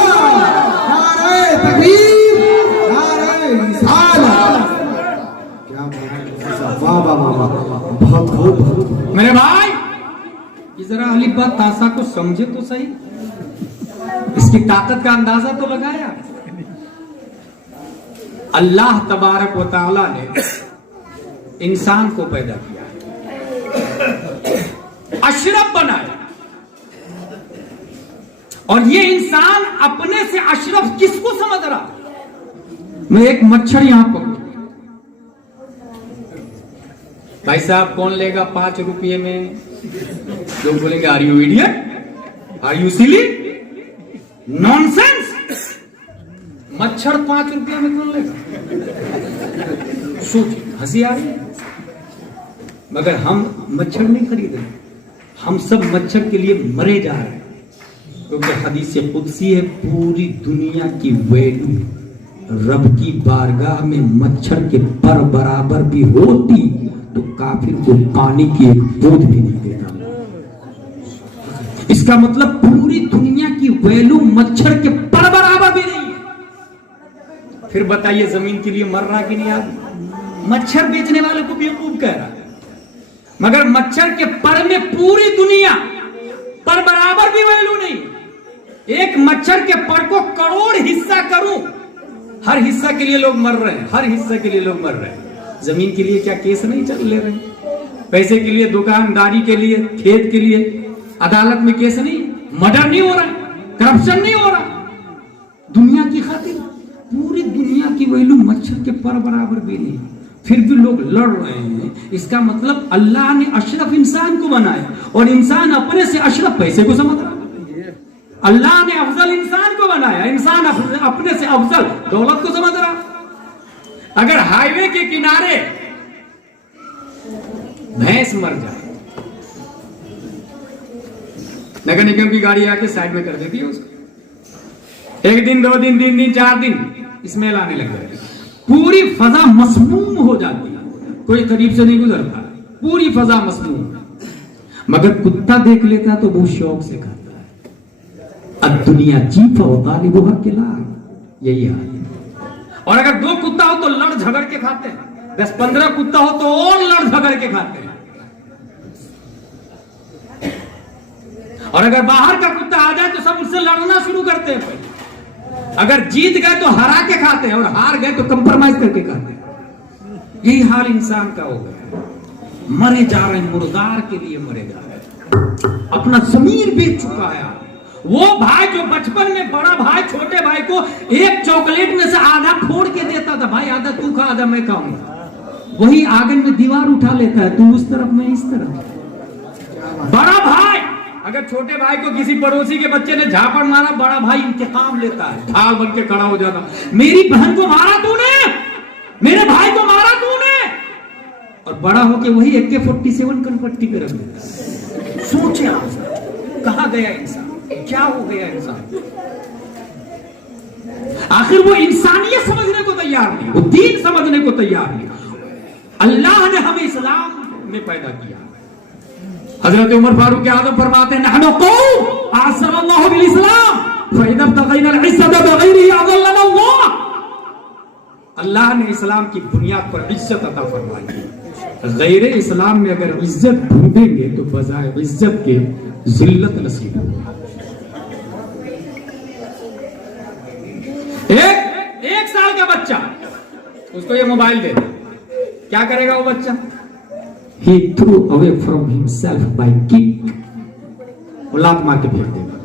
नारे तकबीर, नारे रिसालत। क्या बात है, वाह वाह वाह वाह, बहुत खूब। मेरे भाई, ये जरा अली बात तासा को समझे तो सही, इसकी ताकत का अंदाजा तो लगाया। अल्लाह तबारक व तआला ने इंसान को पैदा किया, अशरफ बनाया, और ये इंसान अपने से अशरफ किसको समझ रहा? मैं एक मच्छर यहां पकड़ू, भाई साहब कौन लेगा 5 रुपये में? लोग बोलेंगे are you idiot, are you silly, nonsense. मच्छर 5 रुपये में कौन लेगा? सोच, हंसी आ रही है, मगर हम मच्छर नहीं खरीद रहे, हम सब मच्छर के लिए मरे जा रहे हैं। क्योंकि हदीस कुदसी है, पूरी दुनिया की वैल्यू रब की बारगाह में मच्छर के पर बराबर भी होती तो काफिर को पानी की एक बूंद भी नहीं देता। इसका मतलब पूरी दुनिया की वैल्यू मच्छर के पर बराबर भी नहीं है। फिर बताइए जमीन के लिए मर रहा कि नहीं आदमी? मच्छर बेचने वाले को बेवकूफ कह रहा है, मगर मच्छर के पर में पूरी दुनिया पर बराबर भी वैल्यू नहीं। एक मच्छर के पर को करोड़ हिस्सा करूं, हर हिस्सा के लिए लोग मर रहे हैं, हर हिस्से के लिए लोग मर रहे हैं। जमीन के लिए क्या केस नहीं चल ले रहे? पैसे के लिए, दुकानदारी के लिए, खेत के लिए अदालत में केस नहीं, मर्डर नहीं हो रहा, करप्शन नहीं हो रहा। दुनिया की खातिर पूरी दुनिया की वैल्यू मच्छर के पर बराबर भी नहीं। फिर भी लोग लड़ रहे हैं। इसका मतलब अल्लाह ने अशरफ इंसान को बनाया और इंसान अपने से अशरफ पैसे को समझ रहा है। अल्लाह ने अफजल इंसान को बनाया, इंसान अपने से अफजल दौलत को समझ रहा। अगर हाईवे के किनारे भैंस मर जाए, नगर निगम की गाड़ी आके साइड में कर देती है उसको। 1 दिन 2 दिन 3 दिन 4 दिन स्मेल आने लग जाती है, पूरी फजा मसमूम हो जाती है, कोई करीब से नहीं गुजरता, पूरी फजा मसमूम। मगर कुत्ता देख लेता तो वो शौक से खाता है। अब दुनिया जीत होता नहीं वो के लाग, यही हाल है। और अगर 2 कुत्ता हो तो लड़ झगड़ के खाते हैं, 10-15 कुत्ता हो तो और लड़ झगड़ के खाते हैं। और अगर बाहर का कुत्ता आ जाए तो सब उससे लड़ना शुरू करते हैं। अगर जीत गए तो हरा के खाते हैं और हार गए तो कंप्रोमाइज करके खाते हैं। यही हाल इंसान का हो गया। मरे जा रहे हैं, मुर्दार के लिए मरे जा रहे हैं, अपना जमीर बेच चुका है। वो भाई जो बचपन में बड़ा भाई छोटे भाई को एक चॉकलेट में से आधा फोड़ के देता था, भाई आधा तू खा आधा मैं खाऊंगा, वही आंगन में दीवार उठा लेता है, तू उस तरफ मैं इस तरफ। बड़ा भाई अगर छोटे भाई को किसी पड़ोसी के बच्चे ने झापड़ मारा, बड़ा भाई इंतकाम लेता है, ढाल बन के खड़ा हो जाता, मेरी बहन को मारा तूने, मेरे भाई को मारा तूने, और बड़ा होके वही AK-47 कनपट्टी पे रख देता। सोचे आप कहां गया इंसान, क्या हो गया इंसान। आखिर वो इंसानियत समझने को तैयार नहीं, वो दीन समझने को तैयार नहीं। अल्लाह ने हमें इस्लाम में पैदा किया। हजरत उमर फारूक आज़म फरमाते हैं, नहनु कौम आसरल्लाहु बिल इस्लाम फइदा तगैना अल इज्जत बगैरिही अज़ल्लना अल्लाह। अल्लाह ने इस्लाम की बुनियाद पर इज्जत अता फरमाई है। गैर इस्लाम में अगर इज्जत ढूंढेंगे तो बजाय इज्जत के जिल्लत नसीब होगी। एक साल का बच्चा, उसको ये मोबाइल दे दे, क्या करेगा वो बच्चा? He threw away from himself by kick, वो लात मार के फेंक देगा,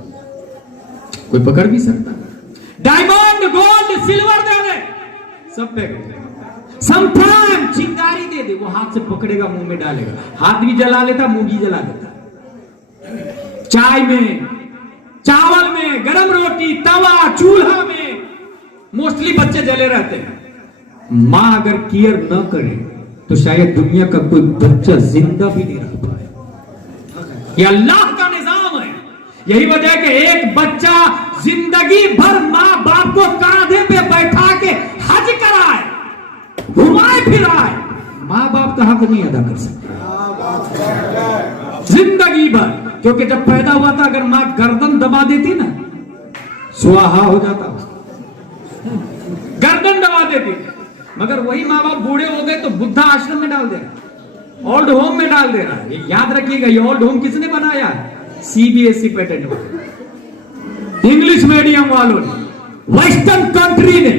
कोई पकड़ भी सकता है। डायमंड गोल्ड सिल्वर दे दे, सब फेंक देगा। समटाइम चिंगारी दे दे, वो हाथ से पकड़ेगा मुंह में डालेगा, हाथ भी जला लेता मुंह भी जला देता। चाय में, चावल में, गरम रोटी, तवा, चूल्हा में मोस्टली बच्चे जले रहते हैं। मां अगर केयर न करे तो शायद दुनिया का कोई बच्चा जिंदा भी नहीं रह पाए। ये अल्लाह का निजाम है। यही वजह है कि एक बच्चा जिंदगी भर माँ बाप को कांधे पे बैठा के हज कराए, घुमाए फिराए, माँ बाप का हक नहीं अदा कर सकता जिंदगी भर। क्योंकि जब पैदा हुआ था अगर माँ गर्दन दबा देती ना, सुहाहा हो जाता, गर्दन दबा देती। मगर वही माँ बाप बूढ़े हो गए तो बुद्धा आश्रम में डाल दे रहा, ओल्ड होम में डाल दे रहा है। याद रखिएगा, ये ओल्ड होम किसने बनाया? CBSE पैटर्न वाले, इंग्लिश मीडियम वालों ने, वेस्टर्न कंट्री ने।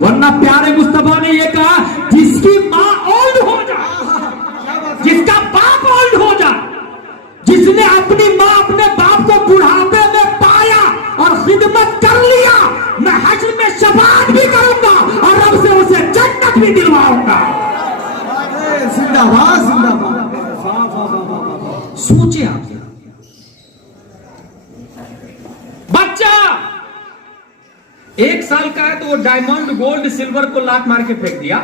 वरना प्यारे मुस्तफा ने ये कहा, जिसकी माँ ओल्ड हो जाए, जिसका बाप ओल्ड हो जाए, जिसने अपनी माँ अपने बाप को बुढ़ापे में पाया और खिदमत कर लिया, मैं हश्र में शफाअत भी करूंगा और रब से उसे जन्नत भी दिलवाऊंगा। जिंदाबाद जिंदाबाद। सोचे आप, बच्चा 1 साल का है तो वो डायमंड गोल्ड सिल्वर को लात मार के फेंक दिया।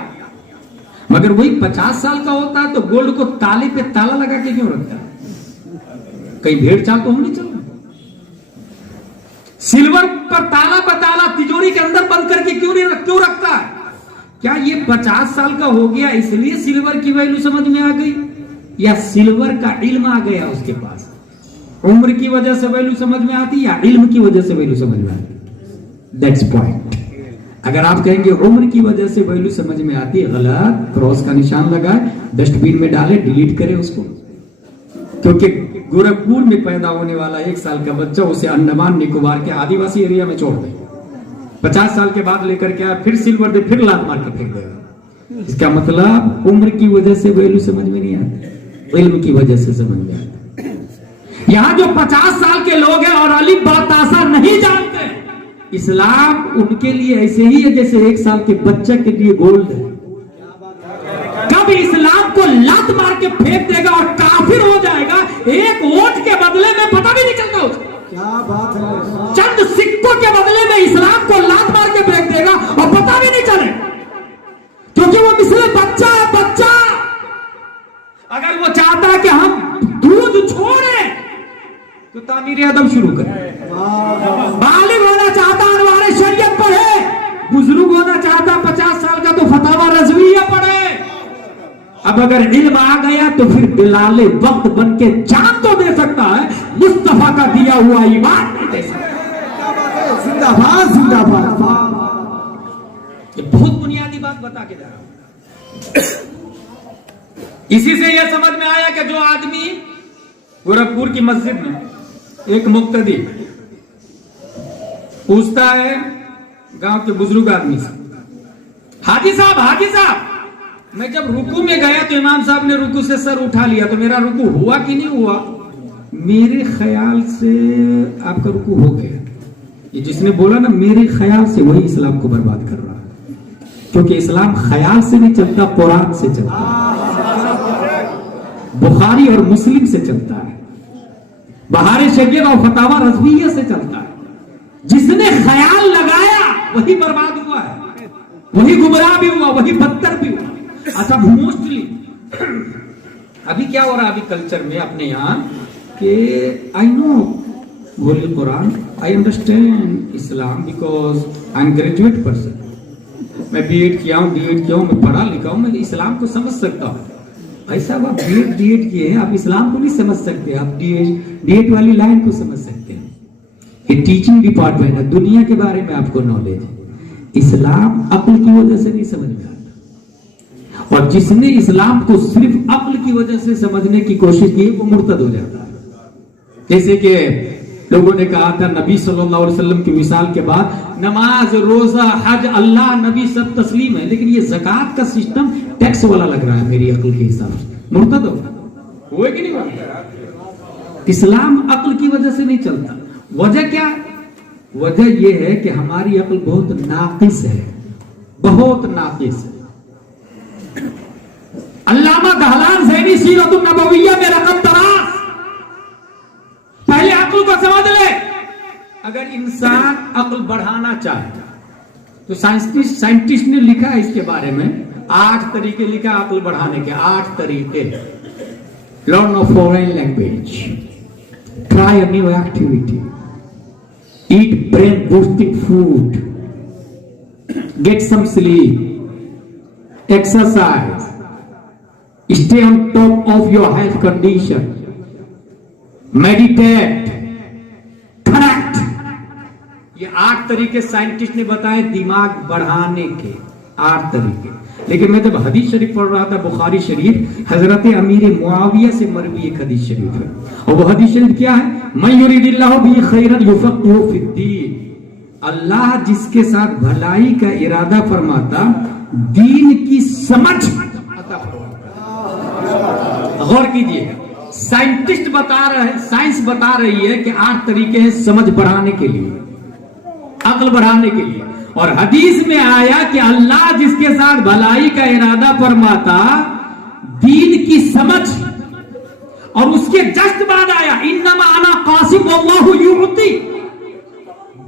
मगर वही 50 साल का होता है तो गोल्ड को ताले पे ताला लगा के क्यों रखता है? कहीं भेड़ चाल तो होनी चाहिए। सिल्वर पर ताला बताला तिजोरी के अंदर बंद करके क्यों रखता है? क्या ये 50 साल का हो गया इसलिए सिल्वर की वैल्यू समझ में आ गई, या सिल्वर का इल्म आ गया उसके पास? उम्र की वजह से वैल्यू समझ में आती या इल्म की वजह से वैल्यू समझ में आती? That's point. अगर आप कहेंगे उम्र की वजह से वैल्यू समझ में आती है, गलत। क्रॉस का निशान लगाए, डस्टबिन में डाले, डिलीट करे उसको। क्योंकि गोरखपुर में पैदा होने वाला 1 साल का बच्चा उसे अंडमान निकोबार के आदिवासी एरिया में छोड़ दे, 50 साल के बाद लेकर के आया, फिर सिल्वर दे, फिर लात मार के फेंक देगा। इसका मतलब उम्र की वजह से वैल्यू समझ में नहीं आती, इल्म की वजह से समझ में आती। यहां जो 50 साल के लोग हैं और अली बातासा नहीं जानते, इस्लाम उनके लिए ऐसे ही है जैसे 1 साल के बच्चे के लिए गोल्ड है। भी इस्लाम को लात मार के फेंक देगा और काफिर हो जाएगा, एक वोट के बदले में पता भी नहीं चलता उसको। क्या बात है। चंद सिक्कों के बदले में इस्लाम को लात मार के फेंक देगा और पता भी नहीं चले, क्योंकि वो मिसल बच्चा है, बच्चा। अगर वो चाहता है कि हम दूध छोड़े तो तामीर अदब शुरू करें। बालिग होना चाहता अनवार शरीयत पढ़े, बुजुर्ग होना चाहता 50 साल का तो फतावा रज़विया पढ़े। अब अगर इल्म आ गया तो फिर बिलाले वक्त बन के जान तो दे सकता है, मुस्तफा का दिया हुआ ईमान नहीं दे सकता। जिंदाबाद जिंदाबाद। ये बहुत बुनियादी बात बता के जा रहा हूं। इसी से यह समझ में आया कि जो आदमी गोरखपुर की मस्जिद में एक मुक्तदी पूछता है गांव के बुजुर्ग आदमी से, हाजी साहब, मैं जब रुकू में गया तो इमाम साहब ने रुकू से सर उठा लिया, तो मेरा रुकू हुआ कि नहीं हुआ? मेरे ख्याल से आपका रुकू हो गया। ये जिसने बोला ना मेरे ख्याल से, वही इस्लाम को बर्बाद कर रहा है, क्योंकि इस्लाम ख्याल से नहीं चलता, कुरान से चलता है, बुखारी और मुस्लिम से चलता है, बहार शरीयत और फतावा रज़विया से चलता है। जिसने ख्याल लगाया वही बर्बाद हुआ है, वही गुमराह भी हुआ, वही बदतर भी हुआ। अच्छा, मोस्टली अभी क्या हो रहा है अभी कल्चर में अपने यहाँ कि I know Holi Quran, I understand Islam because I am graduate person, मैं बीएड किया हूँ, मैं पढ़ा लिखा हूँ, मैं इस्लाम को समझ सकता हूँ। ऐसा आप बीएड किए हैं, आप इस्लाम को नहीं समझ सकते, आप डीएड वाली लाइन को समझ सकते हैं। ये टीचिंग डिपार्टमेंट है, दुनिया के बारे में आपको नॉलेज है। इस्लाम अक्ल की वजह से नहीं समझ में आता, और जिसने इस्लाम को सिर्फ अक्ल की वजह से समझने की कोशिश की वो मुर्तद हो जाता है। जैसे कि लोगों ने कहा था नबी सल्लल्लाहु अलैहि वसल्लम की मिसाल के बाद नमाज, रोजा, हज, अल्लाह, नबी सब तस्लीम है, लेकिन ये ज़कात का सिस्टम टैक्स वाला लग रहा है मेरी अक्ल के हिसाब से। मुर्तद हुए कि नहीं हुआ? इस्लाम अक्ल की वजह से नहीं चलता। वजह क्या? वजह यह है कि हमारी अक्ल बहुत नाकिस है, बहुत नाकिस है। अल्लामा दहलान ज़ैनी सीरतुन नबविय्या में रकम तरास, पहले अक्ल को समझ ले। अगर इंसान अक्ल बढ़ाना चाहे तो साइंटिस्ट ने लिखा है इसके बारे में, 8 तरीके लिखा अक्ल बढ़ाने के, 8 तरीके। Learn a foreign language, try a new activity, eat brain boosting food, get some sleep, exercise, stay on top of your health condition, meditate, correct। ये 8 तरीके साइंटिस्ट ने बताए दिमाग बढ़ाने के, 8 तरीके। लेकिन मैं जब हदीस शरीफ पढ़ रहा था, बुखारी शरीफ, हजरत अमीर मुआविया से मरवी एक हदीस शरीफ है, और वो हदीस शरीफ क्या है? मन युरिदिल्लाहु बिही खैरन युफक्किहु फिद्दीन, अल्लाह जिसके साथ भलाई का इरादा फरमाता दीन की समझ अता फरमाता। गौर कीजिए, साइंटिस्ट बता रहे, साइंस बता रही है कि 8 तरीके हैं समझ बढ़ाने के लिए, अक्ल बढ़ाने के लिए। और हदीस में आया कि अल्लाह जिसके साथ भलाई का इरादा फरमाता दीन की समझ, और उसके जस्ट बाद आया इन्नमा अना कासिम वल्लाहु युती,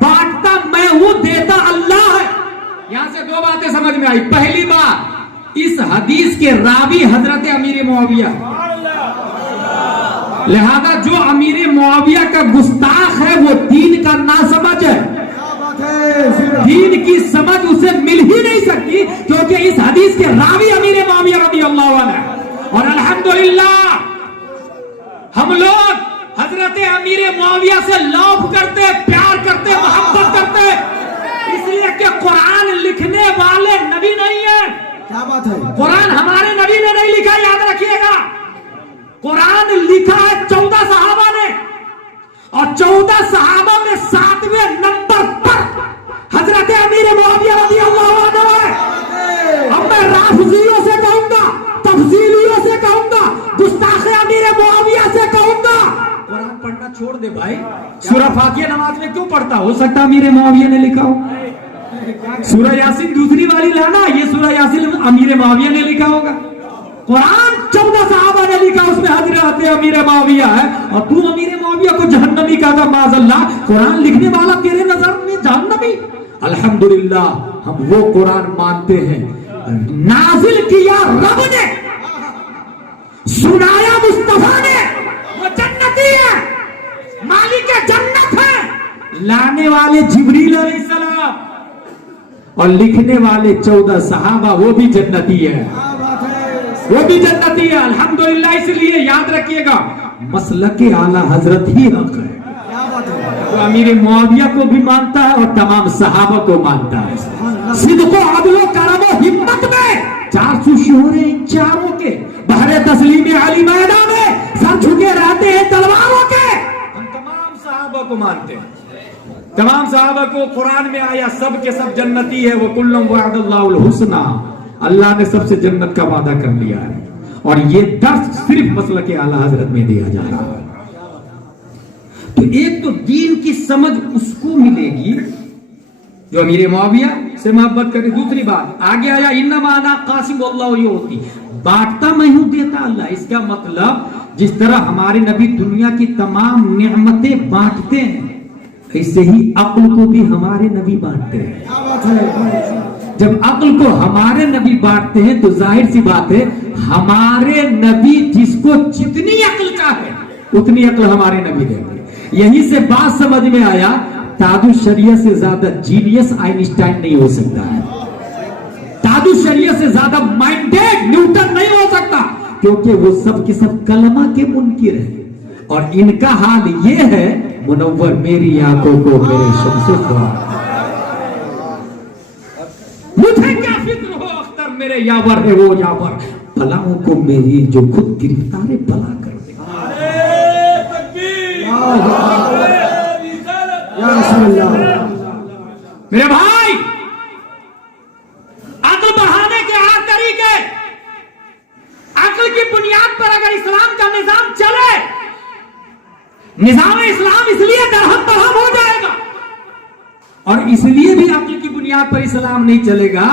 बांटता मैं हूं, देता अल्लाह है। यहां से 2 बातें समझ में आई। पहली बात, इस हदीस के रावी हजरत अमीर मुआविया, लिहाजा जो अमीर मुआविया का गुस्ताख है वो दीन का नासमझ है, दीन की समझ उसे मिल ही नहीं सकती, क्योंकि इस हदीस के रावी अमीर मुआविया रज़ियल्लाहु अन्हु। और अल्हम्दुलिल्लाह हम लोग हजरत अमीर मुआविया से लव करते, प्यार करते, मोहब्बत करते, इसलिए कि कुरान लिखने वाले नबी नहीं है। क्या बात है? कुरान हमारे नबी ने नहीं लिखा, याद रखिएगा। कुरान लिखा है 14 सहाबा ने, और 14 सहाबा में 7वें नंबर पर हजरत अमीर मुआविया रज़ियल्लाहु अन्हु है। अब मैं राफिजियों से कहूंगा, तफसीलियों से कहूंगा, गुस्ताखे अमीर मुआविया से कहूंगा, कुरान पढ़ना छोड़ दे भाई। सूरह फातिहा नमाज में क्यों पढ़ता? हो सकता अमीर मुआविया ने लिखा हो। सूरह यासीन दूसरी वाली लाना, ये सूरह यासीन अमीर मुआविया ने लिखा होगा। कुरान 14 सहाबा ने लिखा, उसमें हजरत अमीर मुआविया है, और तू अमीर मुआविया को जहन्नमी कहता, माज़अल्लाह। कुरान लिखने वाला तेरे नजर में जहन्नमी? अल्हम्दुलिल्लाह, हम वो कुरान मानते हैं नाजिल किया रब ने, सुनाया मुस्तफा ने, वो जन्नती है, मालिक जन्नत है, लाने वाले जिब्रील अलैहिस्सलाम और लिखने वाले 14 सहाबा वो भी जन्नती है, वो भी जन्नती है। अल्हम्दुलिल्लाह। इसलिए याद रखिएगा, मसलके आला हजरत ही हक है। तो अमीर मुआविया को भी मानता है और तमाम सहाबा को मानता है। सिद्को अदलो करमो हिम्मत में 400 शोहरे इन चारों के बहरे तस्लीम अली मैदान में सर झुके रहते हैं तलवारों के। हम तमाम सहाबा को मानते हैं, तमाम सहाबा को कुरान में आया सब के सब जन्नती है। वो कुल्लुम वअदल्लाहुल हुस्ना, अल्लाह ने सबसे जन्नत का वादा कर लिया है। और ये दर्स सिर्फ मसलके आला हजरत में दिया जा रहा है। तो एक तो दीन की समझ उसको मिलेगी जो अमीर मुआविया से मोहब्बत करे। दूसरी बात आगे आया, इन्नमा अना कासिम वल्लाहु युती, बांटता मैं हूं देता अल्लाह। इसका मतलब जिस तरह हमारे नबी दुनिया की तमाम नेमतें बांटते हैं, ऐसे ही अक्ल को भी हमारे नबी बांटते हैं। जब अक्ल को हमारे नबी बांटते हैं तो जाहिर सी बात है, हमारे नबी जिसको जितनी अक्ल चाहे उतनी अक्ल हमारे नबी देंगे। यहीं से बात समझ में आया, तादु शरिया से ज्यादा जीनियस आइंस्टाइन नहीं हो सकता है, तादु शरिया से ज्यादा माइंडेड न्यूटन नहीं हो सकता, क्योंकि वो सब के सब कलमा के मुनकिर है। और इनका हाल ये है, मुनव्वर मेरी आंखों को मेरे शम्सो ख्वाब, मुझे क्या फिक्र हो अख्तर मेरे यावर है वो यावर, बलाओं को मेरी जो खुद गिरफ्तार बला कर दे। मेरे भाई, अक्ल बढ़ाने के 8 तरीके, अक्ल की बुनियाद पर अगर इस्लाम का निजाम चले, निजाम इस्लाम इसलिए दरहम बरहम हो जाएगा। और इसलिए भी अक्ल की बुनियाद पर इस्लाम नहीं चलेगा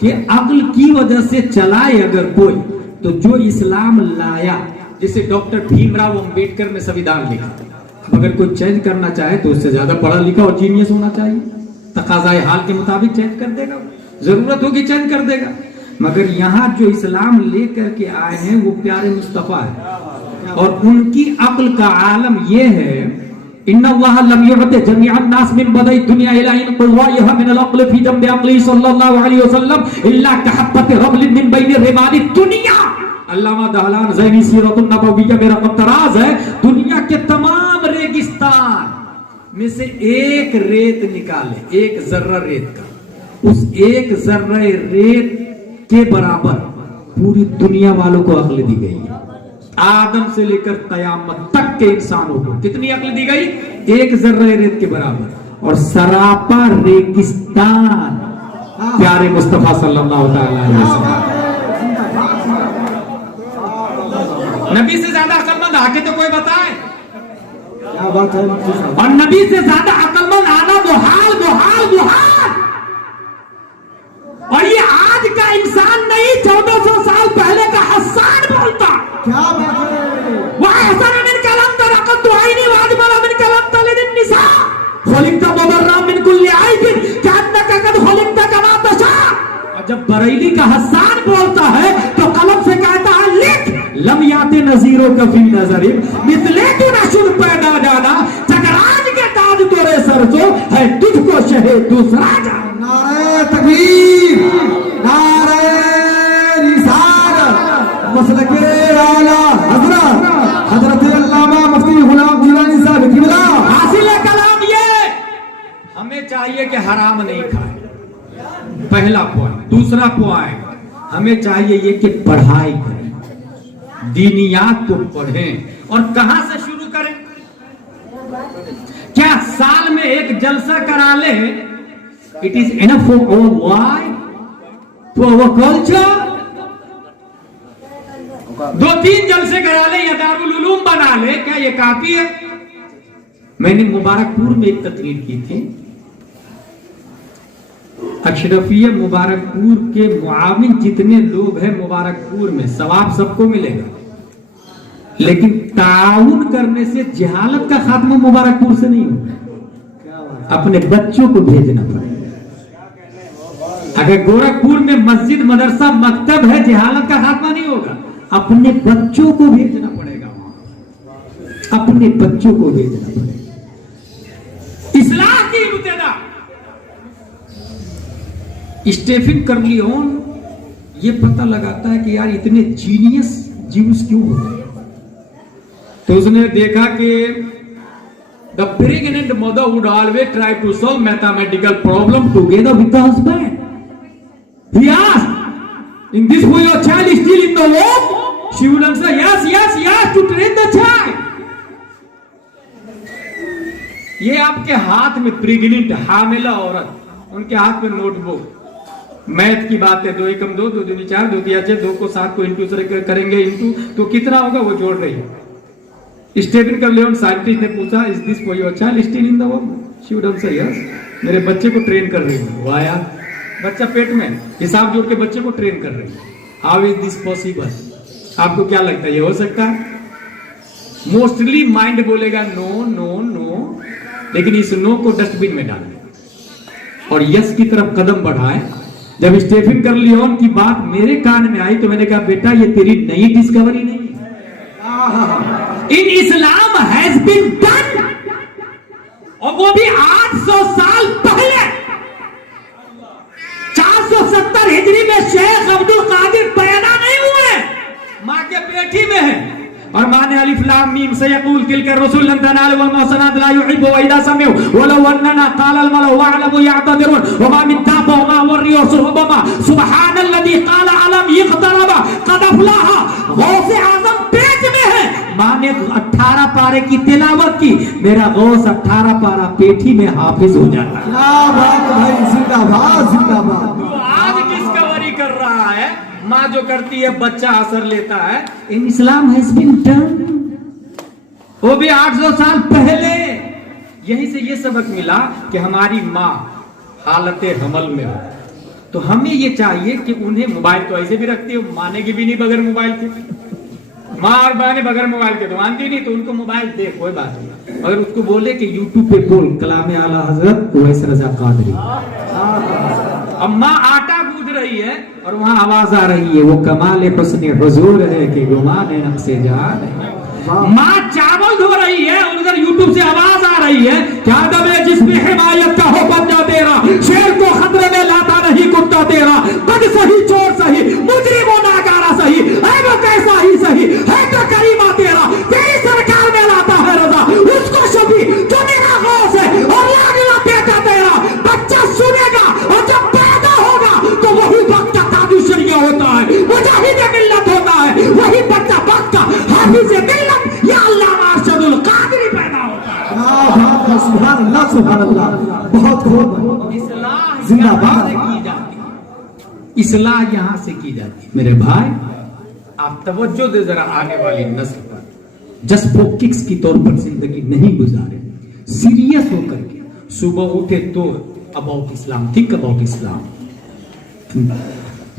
कि अक्ल की वजह से चलाए अगर कोई, तो जो इस्लाम लाया, जैसे डॉक्टर भीमराव अंबेडकर ने संविधान लिखा, अगर कोई चेंज करना चाहे तो उससे ज्यादा पढ़ा लिखा और जीनियस होना चाहिए, तकाज़ाए हाल के मुताबिक चेंज कर देगा, जरूरत होगी चेंज कर देगा। मगर यहाँ जो इस्लाम लेकर के आए हैं वो प्यारे मुस्तफा है, और उनकी अक्ल का आलम ये है, इन्नल्लाह लम युअति जमीअन नास मिन बदई दुनिया इला इन क़ज़ाइहा मिन अल-अक़्ल फी जंबि अक़्ली सल्लल्लाहु अलैहि वसल्लम इल्ला कहब्बत रमल मिन बैन रिमानी दुनिया। अल्लामा दहलान ज़ैनी सीरतुन नबविय्या में रकम तराज है, दुनिया के तमाम रेगिस्तान में से एक रेत निकाले, एक जर्रा रेत का, उस एक जर्रा रेत के बराबर पूरी दुनिया वालों को अक्ल दी गई है। आदम से लेकर कयामत तक के इंसानों को कितनी अक्ल दी गई? एक जर्रा रेत के बराबर। और सरापा रेगिस्तान प्यारे मुस्तफा सल्लल्लाहु अलैहि वसल्लम। नबी से ज्यादा अक्लमंद आके तो कोई बताए, क्या बात है। और नबी से ज्यादा अक्लमंद आना मुहाल मुहाल मुहाल। और ये आज का इंसान नहीं, 1400 साल पहले का हस्सान बोलता। क्या बात है। वह हसन मिन कलम तरक़त दुआइनी वाजिबल मिन कलम तलिदिन निसा खलिक़ता मुबर्रा मिन कुल्ली आइबिन कअन्नका कद खलिक़ता कमा तशा। और जब बरेली का हस्सान बोलता है तो कलम से कहता है लिख, लम याते नज़ीरों का फी नज़री मिसले तू नशुर पैदा जाना, चकराज के ताज तोरे सरसो है तुझको शहे दूसरा जा। नारे तकबीर, नारे रिसालत, मसलके आला हजरत हजरत अल्लामा मुफ्ती गुलाम गिलानी साहब किबला। हासिल कलाम ये हमें चाहिए कि हराम नहीं खाए, पहला पॉइंट। दूसरा पॉइंट, हमें चाहिए ये कि पढ़ाई करें, दीनियात को पढ़ें। और कहां से शुरू करें? क्या साल में एक जलसा करा ले? It is enough for our life, for our culture. 2-3 जलसे करा ले या दारुल उलूम बना ले, क्या ये काफी है? मैंने मुबारकपुर में एक तकरीर की थी, अशरफिया मुबारकपुर के मुआविन जितने लोग हैं मुबारकपुर में, सवाब सबको मिलेगा, लेकिन ताउन करने से जहालत का खात्मा मुबारकपुर से नहीं होगा, अपने बच्चों को भेजना पड़ेगा। अगर गोरखपुर में मस्जिद, मदरसा, मकतब है, जहालत का खात्मा नहीं होगा, अपने बच्चों को भेजना पड़ेगा, अपने बच्चों को भेजना पड़ेगा। इस्लाह की इब्तिदा। स्टेफन कर्लियोन ये पता लगाता है कि यार इतने जीनियस जीव्स क्यों होते हैं, तो उसने देखा कि the pregnant mother would always try to solve mathematical problem together with the husband. He asked, in this way your child is still in the womb? She would answer, yes yes yes, to train the child. ये आपके हाथ में pregnant हामिला औरत, उनके हाथ में notebook, math की बात है, 2 एकम 2, 2 दूनी 4, 2 तिया 6, 2 को 7 को इंटू करेंगे, इंटू तो कितना होगा वो जोड़ रही है। स्टेफन कर्लियोन साइंटिस्ट ने पूछा, is this for your child still in the womb? She would answer, yes, मेरे बच्चे को ट्रेन कर रही हूं। वाह यार, बच्चा पेट में, हिसाब जोड़ के बच्चे को ट्रेन कर रही है। How is this possible? आपको क्या लगता है ये हो सकता है? मोस्टली माइंड बोलेगा नो नो नो, लेकिन इस नो को डस्टबिन में डालें और यस की तरफ कदम बढ़ाएं। जब स्टेफन कर्लियोन की बात मेरे कान में आई तो मैंने कहा, बेटा ये तेरी नई डिस्कवरी नहीं है, इन इस्लाम हैज बीन डन, और वो भी 800 साल पहले। 470 हिजरी में शेख अब्दुल कादिर पैदा नहीं हुए, मां के पेटी में है, और माने अलिफ लाम मीम सयकूल तिलका रसूल लन तनालु वल मुहसनात ला युहिब्बु व इदा समिउ वलौ अन्ना क़ाला अल मलउ वअलमु यअतदिरुन व मा मिन दाब्बा व मा वरिय सुबहाना सुबहानल्लज़ी क़ाला अलम यक़तरब क़द अफ़लाहा, गौस आज़म पेट में है। माने 18 पारे की तिलावत की, मेरा गौस 18 पारा पेटी में हाफिज हो जाता है। क्या बात भाई, जिंदाबाद जिंदाबाद। तो आज डिस्कवरी कर रहा है, माँ जो करती है बच्चा असर लेता है। इन इस्लाम हैज बीन डन, वो भी 800 साल पहले। यहीं से ये सबक मिला कि हमारी माँ हालत हमल में हो तो हमें ये चाहिए कि उन्हें, मोबाइल तो ऐसे भी रखती है, मानेगी भी नहीं बगैर मोबाइल के, माँ और बहने बगैर मोबाइल के तो मानती नहीं, तो उनको मोबाइल दे, कोई बात नहीं। अगर उसको बोले कि यूट्यूब पे बोल कलाम आला हजरत उवैस रजा कादरी, अब माँ आटा गूंद रही है और वहां आवाज आ रही है, वो कमाल हुस्न हुजूर है कि गुमान नक्शे जान है। माँ चावल धो रही है और उधर यूट्यूब से आवाज आ रही है, क्या दबे जिसमें हिमायत का हो बंदा तेरा, शेर को खतरे में लाता नहीं कुत्ता तेरा, बद सही चोर सही मुजरिम नाकारा सही, है वो कैसा ही सही, है तो करीमा तेरा, तेरी सरकार में लाता है रजा उसको शफी जो मेरा गौस है, और लागला बेटा तेरा बच्चा सुनेगा, और जब पैदा होगा तो वही वक्त का कादुशरिया होता है, मुजाहिद मिल्लत होता है, वही बच्चा वक्त का हाफिज मिल्लत या अल्लामा अरशदुल कादरी पैदा होता है। क्या बात है, सुभान अल्लाह सुभान अल्लाह, बहुत खूब। इस्लाह जिंदाबाद। की जाती है, इस्लाह यहां से की जाती है। मेरे भाई आप तवज्जो दे जरा आने वाली नस्ल पर, जस्ट फॉर किक्स की तौर पर जिंदगी नहीं गुजारे, सीरियस होकर के सुबह उठे तो अबाउट इस्लाम, थिंक अबाउट इस्लाम,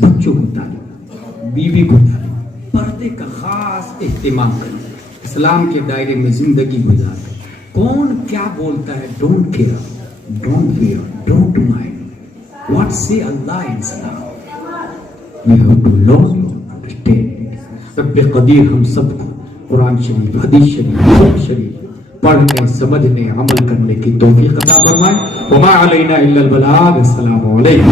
बच्चों को तालीम, बीवी को तालीम, पर्दे का खास एहतिमाम करें, इस्लाम के दायरे में जिंदगी गुजारें। कौन क्या बोलता है, don't care, don't fear, don't mind, what say Allah in Islam, we have to learn to understand. रब्बे कदीर हम सबको कुरान शरीफ, हदीस शरीफ, कुरान शरीफ पढ़ने, समझने, अमल करने की तौफीक अता फरमाए। वमा अलैना इल्लल बलाग। अस्सलामु अलैकुम।